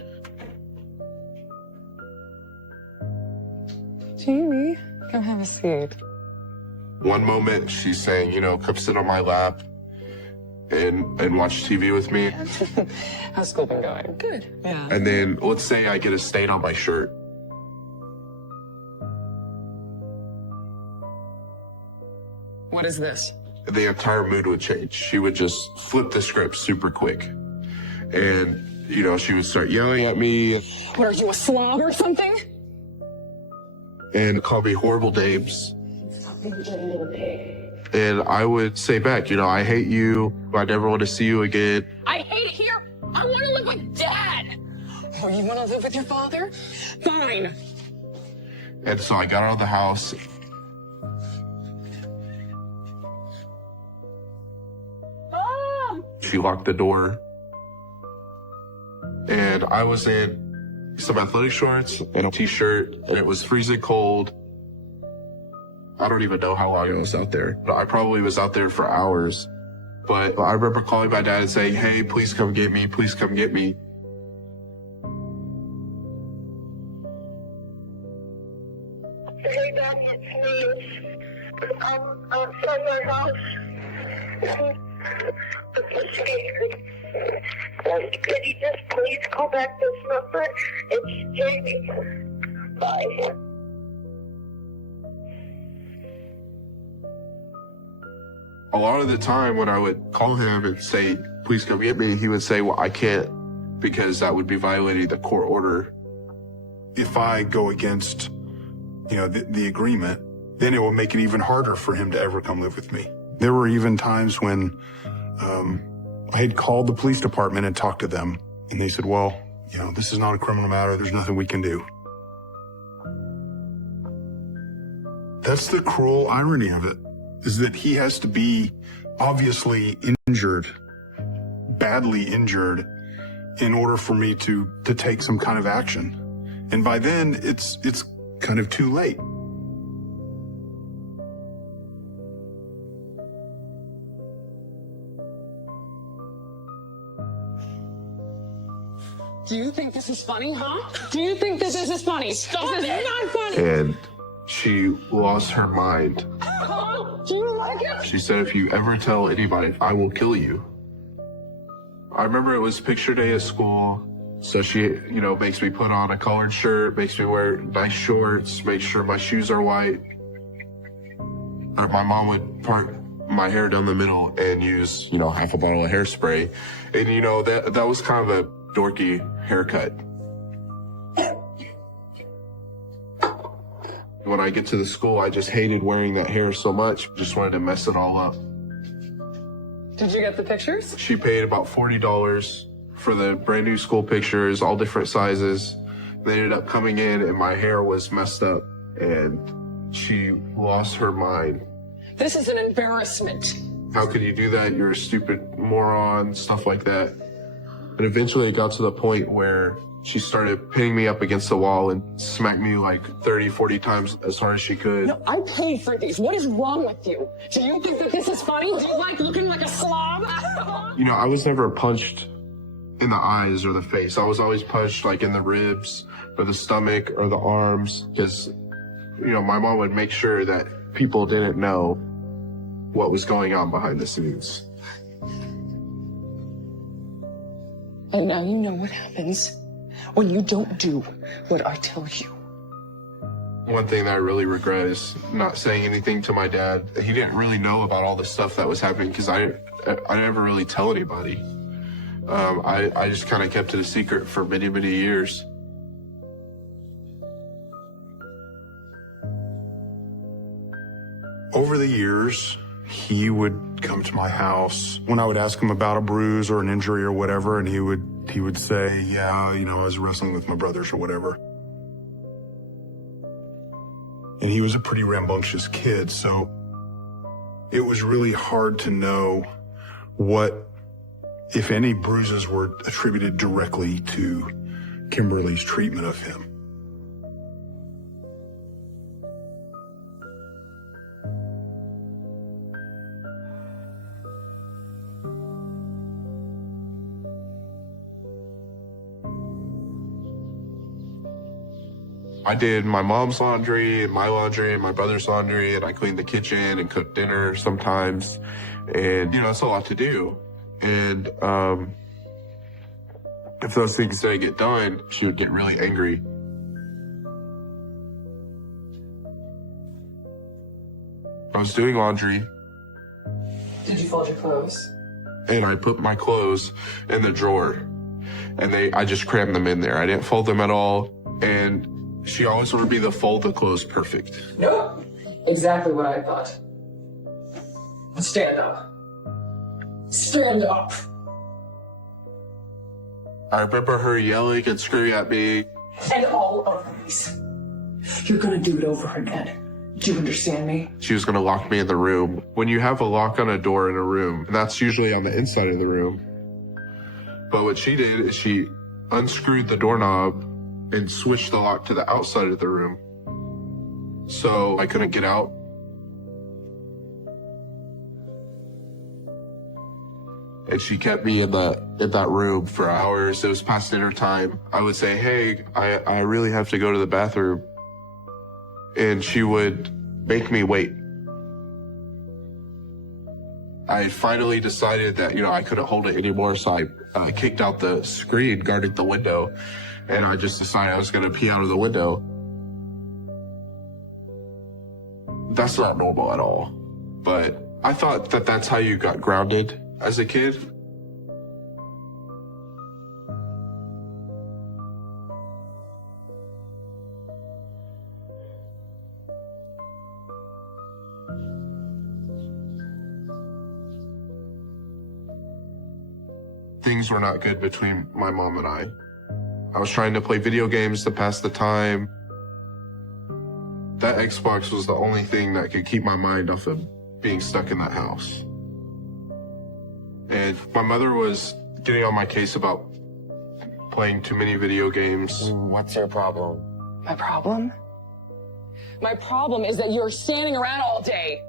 Jamie, come have a seat. One moment she's saying, come sit on my lap and watch TV with me. How's school been going? Good. Yeah. And then let's say I get a stain on my shirt. What is this? The entire mood would change. She would just flip the script super quick. And, she would start yelling at me. What, are you a slob or something? And call me horrible names. And I would say back, I hate you. I never want to see you again. I hate it here. I want to live with Dad. Oh, you want to live with your father? Fine. And so I got out of the house. She locked the door. And I was in some athletic shorts and a t-shirt, and it was freezing cold. I don't even know how long I was out there. I probably was out there for hours. But I remember calling my dad and saying, hey, please come get me. Please come get me. Hey, Dad, it's me. I'm outside my house. I'm scared. Could you just please call back this number? It's Jamie. Bye. A lot of the time when I would call him and say, please come get me, he would say, well, I can't, because that would be violating the court order. If I go against, the agreement, then it will make it even harder for him to ever come live with me. There were even times when I had called the police department and talked to them, and they said, well, this is not a criminal matter. There's nothing we can do. That's the cruel irony of it, is that he has to be obviously injured, badly injured, in order for me to take some kind of action. And by then, it's kind of too late. Do you think this is funny, huh? Do you think that this is funny? Stop it! This is not funny! And she lost her mind. Do you like it? She said, if you ever tell anybody, I will kill you. I remember it was picture day at school. So she, makes me put on a collared shirt, makes me wear nice shorts, make sure my shoes are white. Or my mom would part my hair down the middle and use, half a bottle of hairspray. And, that was kind of a dorky haircut. When I get to the school, I just hated wearing that hair so much. Just wanted to mess it all up. Did you get the pictures? She paid about $40 for the brand new school pictures, all different sizes. They ended up coming in and my hair was messed up and she lost her mind. This is an embarrassment. How could you do that? You're a stupid moron, stuff like that. And eventually it got to the point where she started pinning me up against the wall and smacked me like 30, 40 times as hard as she could. No, I paid for these. What is wrong with you? Do you think that this is funny? Do you like looking like a slob? You know, I was never punched in the eyes or the face. I was always punched like in the ribs or the stomach or the arms because, you know, my mom would make sure that people didn't know what was going on behind the scenes. And now you know what happens when you don't do what I tell you. One thing that I really regret is not saying anything to my dad. He didn't really know about all the stuff that was happening because I never really tell anybody. I just kind of kept it a secret for many, many years. Over the years, he would come to my house when I would ask him about a bruise or an injury or whatever, and he would say, yeah, you know, I was wrestling with my brothers or whatever. And he was a pretty rambunctious kid, so it was really hard to know what, if any, bruises were attributed directly to Kimberly's treatment of him. I did my mom's laundry, and my brother's laundry, and I cleaned the kitchen and cooked dinner sometimes. And, you know, it's a lot to do. And if those things didn't get done, she would get really angry. I was doing laundry. Did you fold your clothes? And I put my clothes in the drawer. And I just crammed them in there. I didn't fold them at all. And she always wanted me to fold the clothes perfect. Nope. Exactly what I thought. Stand up. Stand up. I remember her yelling and screaming at me. And all of these. You're gonna do it over again. Do you understand me? She was gonna lock me in the room. When you have a lock on a door in a room, that's usually on the inside of the room. But what she did is she unscrewed the doorknob and switched the lock to the outside of the room. So I couldn't get out. And she kept me in that room for hours. It was past dinner time. I would say, hey, I really have to go to the bathroom. And she would make me wait. I finally decided that, you know, I couldn't hold it anymore. So I kicked out the screen guarding the window. And I just decided I was going to pee out of the window. That's not normal at all. But I thought that that's how you got grounded as a kid. Things were not good between my mom and I. I was trying to play video games to pass the time. That Xbox was the only thing that could keep my mind off of being stuck in that house. And my mother was getting on my case about playing too many video games. What's your problem? My problem? My problem is that you're standing around all day.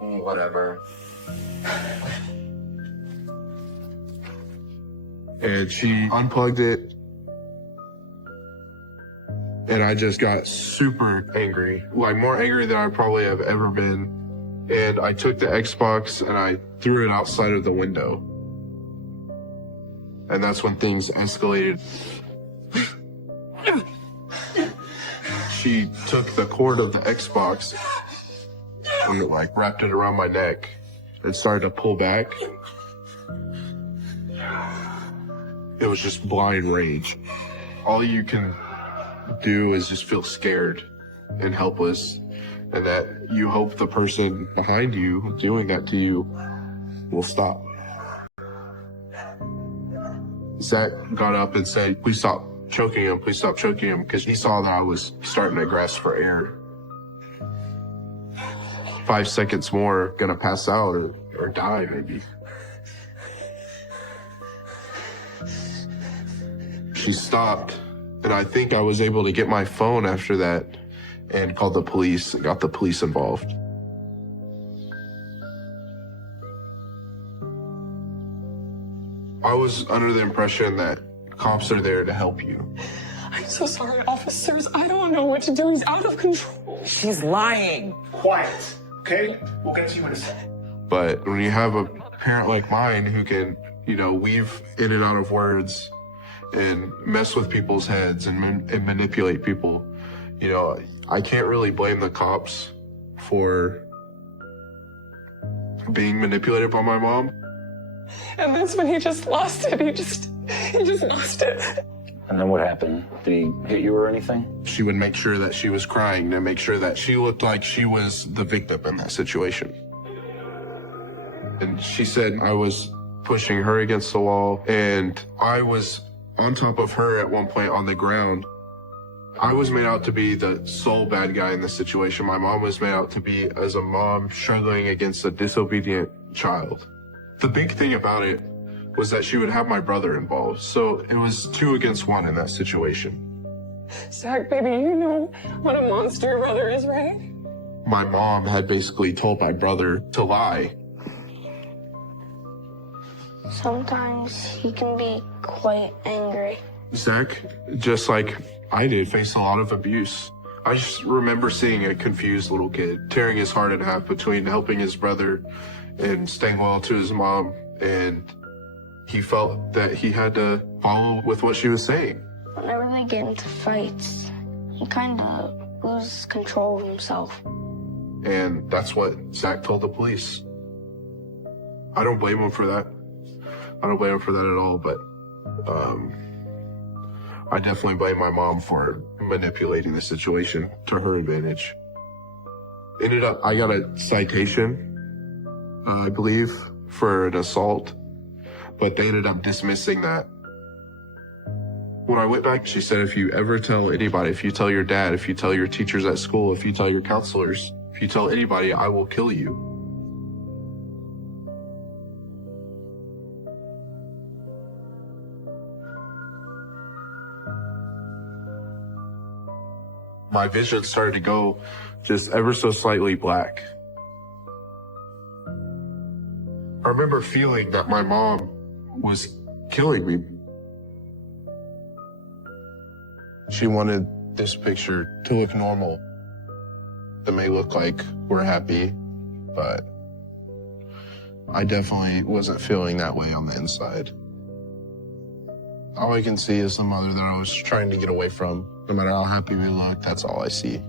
Whatever. And she unplugged it. And I just got super angry, like more angry than I probably have ever been. And I took the Xbox and I threw it outside of the window. And that's when things escalated. She took the cord of the Xbox and like wrapped it around my neck and started to pull back. It was just blind rage. All you can do is just feel scared and helpless, and that you hope the person behind you doing that to you will stop. Zach got up and said, please stop choking him, please stop choking him, because he saw that I was starting to grasp for air. 5 seconds more, gonna pass out or die maybe. She stopped, and I think I was able to get my phone after that and called the police, got the police involved. I was under the impression that cops are there to help you. I'm so sorry, officers. I don't know what to do. He's out of control. She's lying. Quiet, okay? We'll get to you in a second. But when you have a parent like mine who can, weave in and out of words and mess with people's heads and manipulate people, I can't really blame the cops for being manipulated by my mom. And that's when he just lost it. He just lost it. And then what happened? Did he hit you or anything? She would make sure that she was crying to make sure that she looked like she was the victim in that situation. And she said I was pushing her against the wall, and I was on top of her at one point on the ground. I was made out to be the sole bad guy in this situation. My mom was made out to be as a mom struggling against a disobedient child. The big thing about it was that she would have my brother involved. So it was 2 against 1 in that situation. Zach, baby, you know what a monster your brother is, right? My mom had basically told my brother to lie. Sometimes he can be quite angry. Zach, just like I did, faced a lot of abuse. I just remember seeing a confused little kid tearing his heart in half between helping his brother and staying loyal to his mom, and he felt that he had to follow with what she was saying. Whenever they get into fights, he kind of loses control of himself. And that's what Zach told the police. I don't blame him for that. I don't blame him for that at all, but I definitely blame my mom for manipulating the situation to her advantage. Ended up, I got a citation, I believe, for an assault, but they ended up dismissing that. When I went back, she said, if you ever tell anybody, if you tell your dad, if you tell your teachers at school, if you tell your counselors, if you tell anybody, I will kill you. My vision started to go just ever so slightly black. I remember feeling that my mom was killing me. She wanted this picture to look normal. It may look like we're happy, but I definitely wasn't feeling that way on the inside. All I can see is the mother that I was trying to get away from. No matter how happy we look, that's all I see.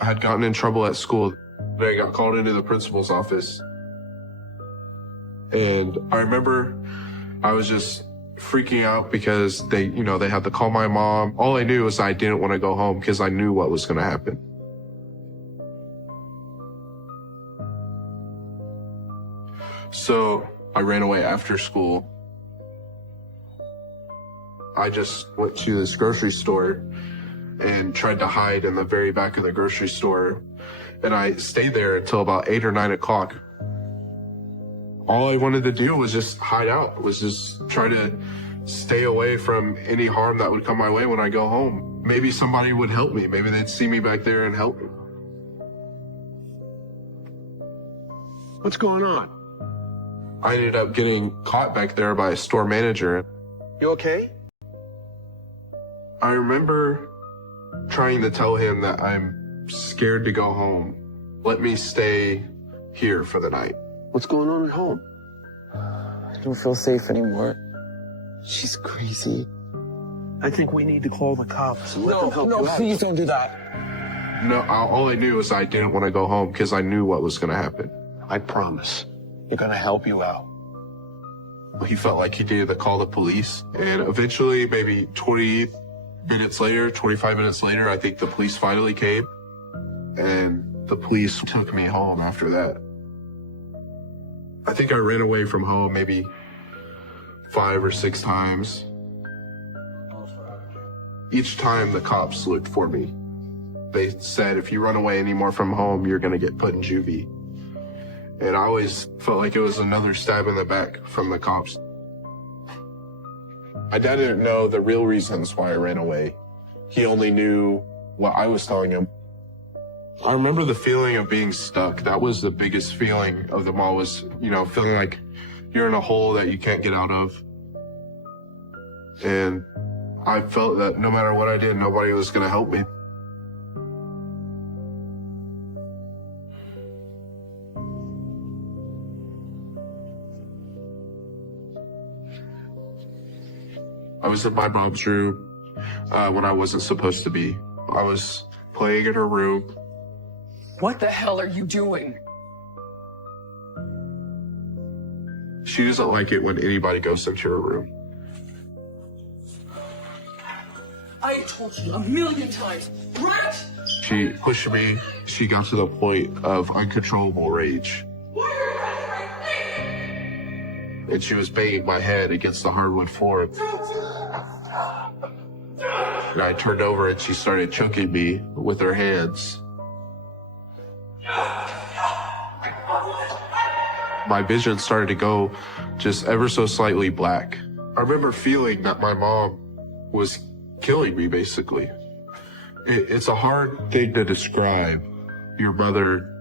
I had gotten in trouble at school. I got called into the principal's office. And I remember I was just freaking out because they had to call my mom. All I knew was I didn't want to go home because I knew what was going to happen. So I ran away after school. I just went to this grocery store and tried to hide in the very back of the grocery store. And I stayed there until about 8 or 9 o'clock. All I wanted to do was just hide out, was just try to stay away from any harm that would come my way when I go home. Maybe somebody would help me. Maybe they'd see me back there and help me. What's going on? I ended up getting caught back there by a store manager. You okay? I remember trying to tell him that I'm scared to go home. Let me stay here for the night. What's going on at home? I don't feel safe anymore. She's crazy. I think we need to call the cops and let them help you out. Please don't do that. No, all I knew was I didn't want to go home because I knew what was going to happen. I promise. They're gonna help you out. He felt like he needed to call the police. And eventually, maybe 20 Minutes later, 25 minutes later, I think the police finally came, and the police took me home after that. I think I ran away from home maybe 5 or 6 times. Each time the cops looked for me. They said, if you run away anymore from home, you're gonna get put in juvie. And I always felt like it was another stab in the back from the cops. My dad didn't know the real reasons why I ran away. He only knew what I was telling him. I remember the feeling of being stuck. That was the biggest feeling of them all, was, feeling like you're in a hole that you can't get out of. And I felt that no matter what I did, nobody was gonna help me. I was in my mom's room when I wasn't supposed to be. I was playing in her room. What the hell are you doing? She doesn't like it when anybody goes into her room. I told you a million times, right? She pushed me. She got to the point of uncontrollable rage. And she was banging my head against the hardwood floor. And I turned over and she started choking me with her hands. My vision started to go just ever so slightly black. I remember feeling that my mom was killing me, basically. It's a hard thing to describe. Your mother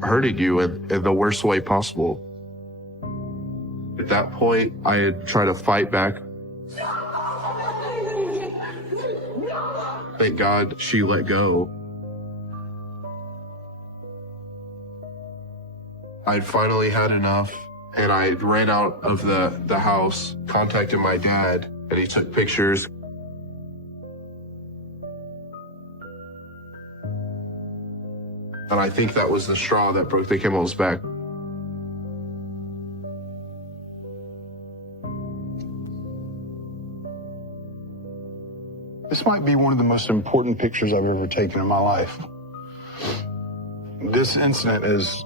hurting you in the worst way possible. At that point, I had tried to fight back. Thank God she let go. I'd finally had enough, and I ran out of the house, contacted my dad, and he took pictures. And I think that was the straw that broke the camel's back. This might be one of the most important pictures I've ever taken in my life. This incident, as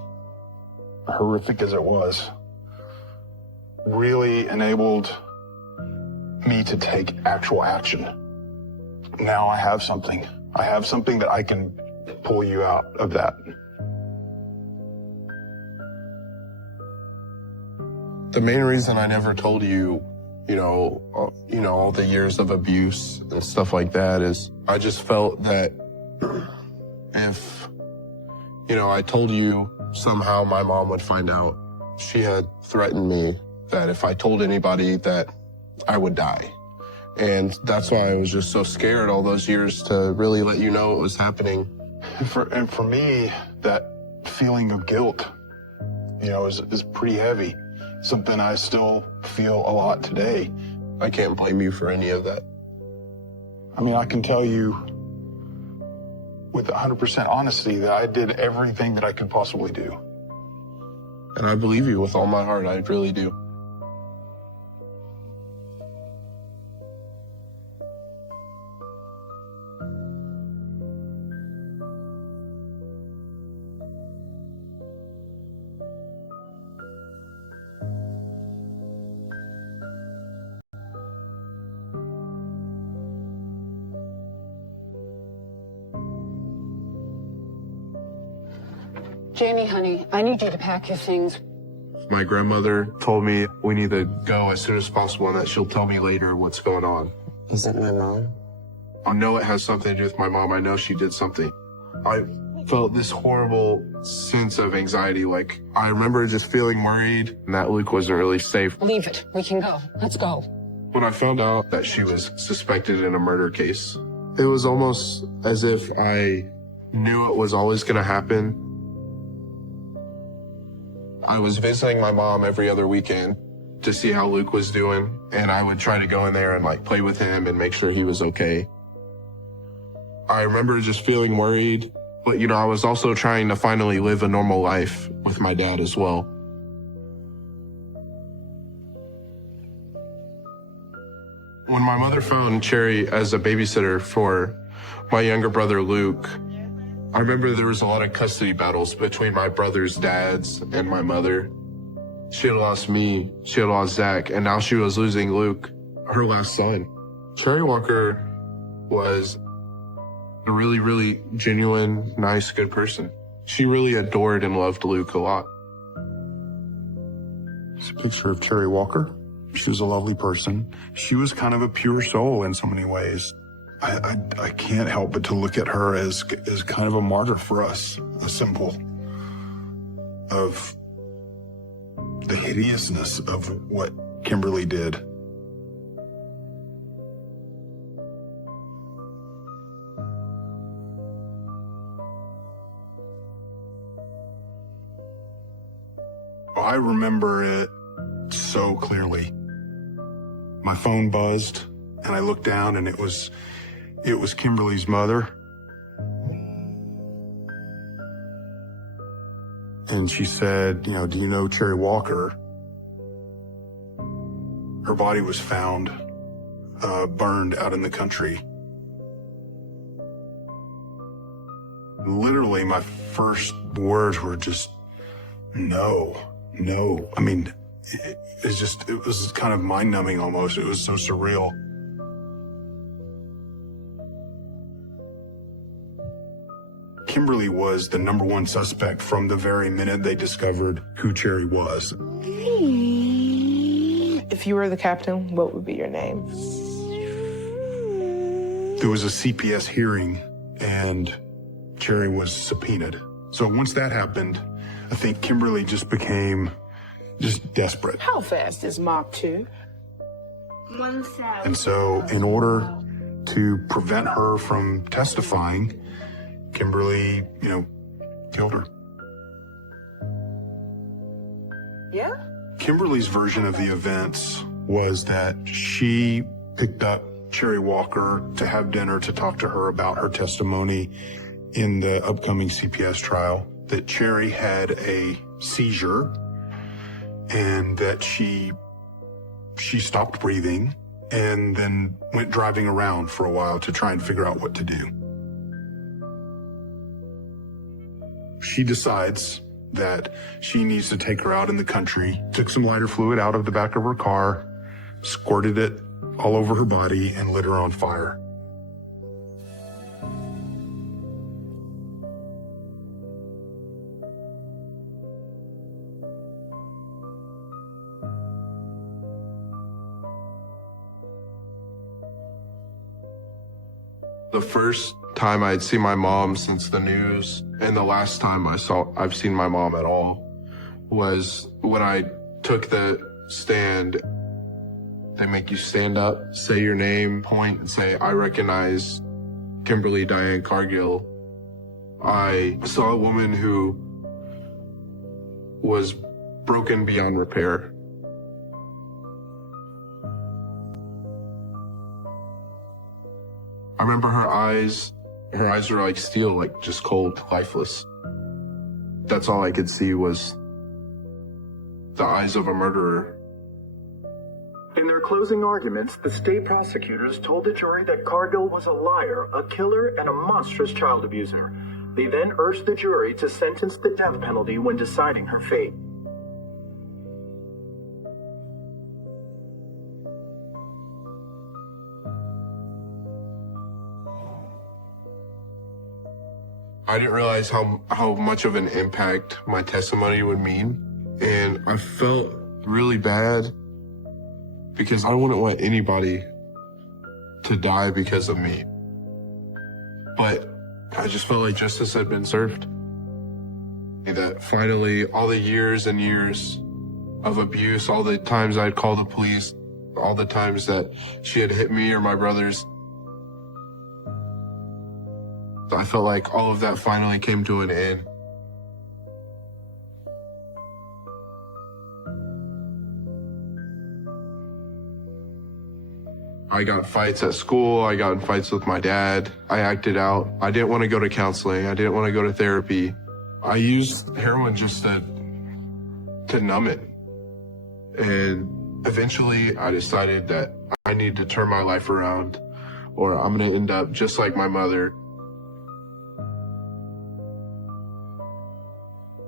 horrific as it was, really enabled me to take actual action. Now I have something. I have something that I can pull you out of that. The main reason I never told you, all the years of abuse and stuff like that is I just felt that if, I told you, somehow my mom would find out. She had threatened me that if I told anybody that I would die. And that's why I was just so scared all those years to really let you know what was happening. And for me, that feeling of guilt, is pretty heavy. Something I still feel a lot today. I can't blame you for any of that. I mean, I can tell you with 100% honesty that I did everything that I could possibly do. And I believe you with all my heart. I really do. Jamie, honey, I need you to pack your things. My grandmother told me we need to go as soon as possible and that she'll tell me later what's going on. Is it my mom? I know it has something to do with my mom. I know she did something. I felt this horrible sense of anxiety. Like, I remember just feeling worried and that Luke wasn't really safe. Leave it. We can go. Let's go. When I found out that she was suspected in a murder case, it was almost as if I knew it was always going to happen. I was visiting my mom every other weekend to see how Luke was doing, and I would try to go in there and play with him and make sure he was okay. I remember just feeling worried, but I was also trying to finally live a normal life with my dad as well. When my mother found Cherry as a babysitter for my younger brother, Luke, I remember there was a lot of custody battles between my brother's dads and my mother. She had lost me, she had lost Zach, and now she was losing Luke, her last son. Cherry Walker was a really, really genuine, nice, good person. She really adored and loved Luke a lot. It's a picture of Cherry Walker. She was a lovely person. She was kind of a pure soul in so many ways. I can't help but to look at her as kind of a martyr for us, a symbol of the hideousness of what Kimberly did. I remember it so clearly. My phone buzzed and I looked down and it was Kimberly's mother. And she said, do you know Cherry Walker? Her body was found, burned out in the country. Literally, my first words were just, no. I mean, it was kind of mind-numbing almost. It was so surreal. Kimberly was the #1 suspect from the very minute they discovered who Cherry was. If you were the captain, what would be your name? There was a CPS hearing and Cherry was subpoenaed. So once that happened, I think Kimberly just became desperate. How fast is Mach 2? 1,000. And so in order to prevent her from testifying, Kimberly, killed her. Yeah? Kimberly's version of the events was that she picked up Cherry Walker to have dinner to talk to her about her testimony in the upcoming CPS trial, that Cherry had a seizure and that she stopped breathing and then went driving around for a while to try and figure out what to do. She decides that she needs to take her out in the country, took some lighter fluid out of the back of her car, squirted it all over her body, and lit her on fire. The first time I'd seen my mom since the news, and the last time I've seen my mom at all, was when I took the stand. They make you stand up, say your name, point, and say, "I recognize Kimberly Diane Cargill." I saw a woman who was broken beyond repair. I remember her eyes were like steel, like just cold, lifeless. That's all I could see was the eyes of a murderer. In their closing arguments, the state prosecutors told the jury that Cargill was a liar, a killer, and a monstrous child abuser. They then urged the jury to sentence the death penalty when deciding her fate. I didn't realize how much of an impact my testimony would mean. And I felt really bad because I wouldn't want anybody to die because of me. But I just felt like justice had been served. That finally, all the years and years of abuse, all the times I'd call the police, all the times that she had hit me or my brothers, I felt like all of that finally came to an end. I got in fights at school. I got in fights with my dad. I acted out. I didn't want to go to counseling. I didn't want to go to therapy. I used heroin just to numb it. And eventually I decided that I need to turn my life around or I'm going to end up just like my mother.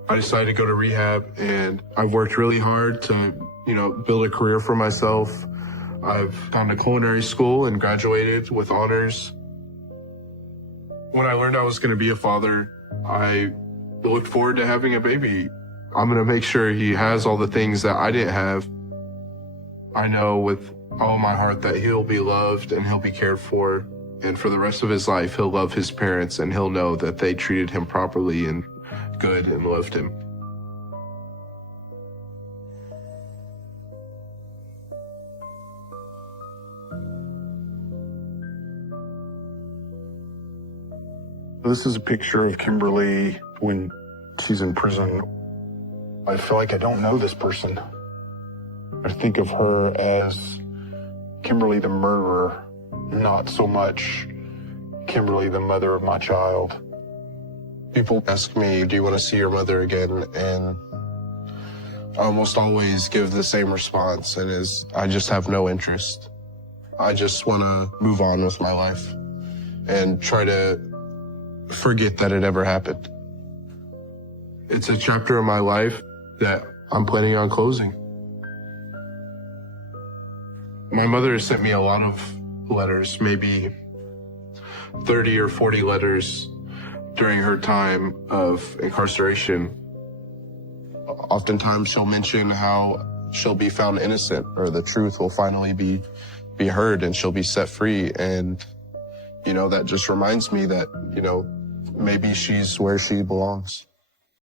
I decided to go to rehab, and I've worked really hard to, build a career for myself. I've gone to culinary school and graduated with honors. When I learned I was going to be a father, I looked forward to having a baby. I'm going to make sure he has all the things that I didn't have. I know with all my heart that he'll be loved and he'll be cared for. And for the rest of his life, he'll love his parents and he'll know that they treated him properly and good and loved him. This is a picture of Kimberly when she's in prison. I feel like I don't know this person. I think of her as Kimberly the murderer, not so much Kimberly the mother of my child. People ask me, do you want to see your mother again? And I almost always give the same response, and is I just have no interest. I just want to move on with my life and try to forget that it ever happened. It's a chapter of my life that I'm planning on closing. My mother has sent me a lot of letters, maybe 30 or 40 letters during her time of incarceration. Oftentimes she'll mention how she'll be found innocent, or the truth will finally be heard and she'll be set free. And, that just reminds me that, maybe she's where she belongs.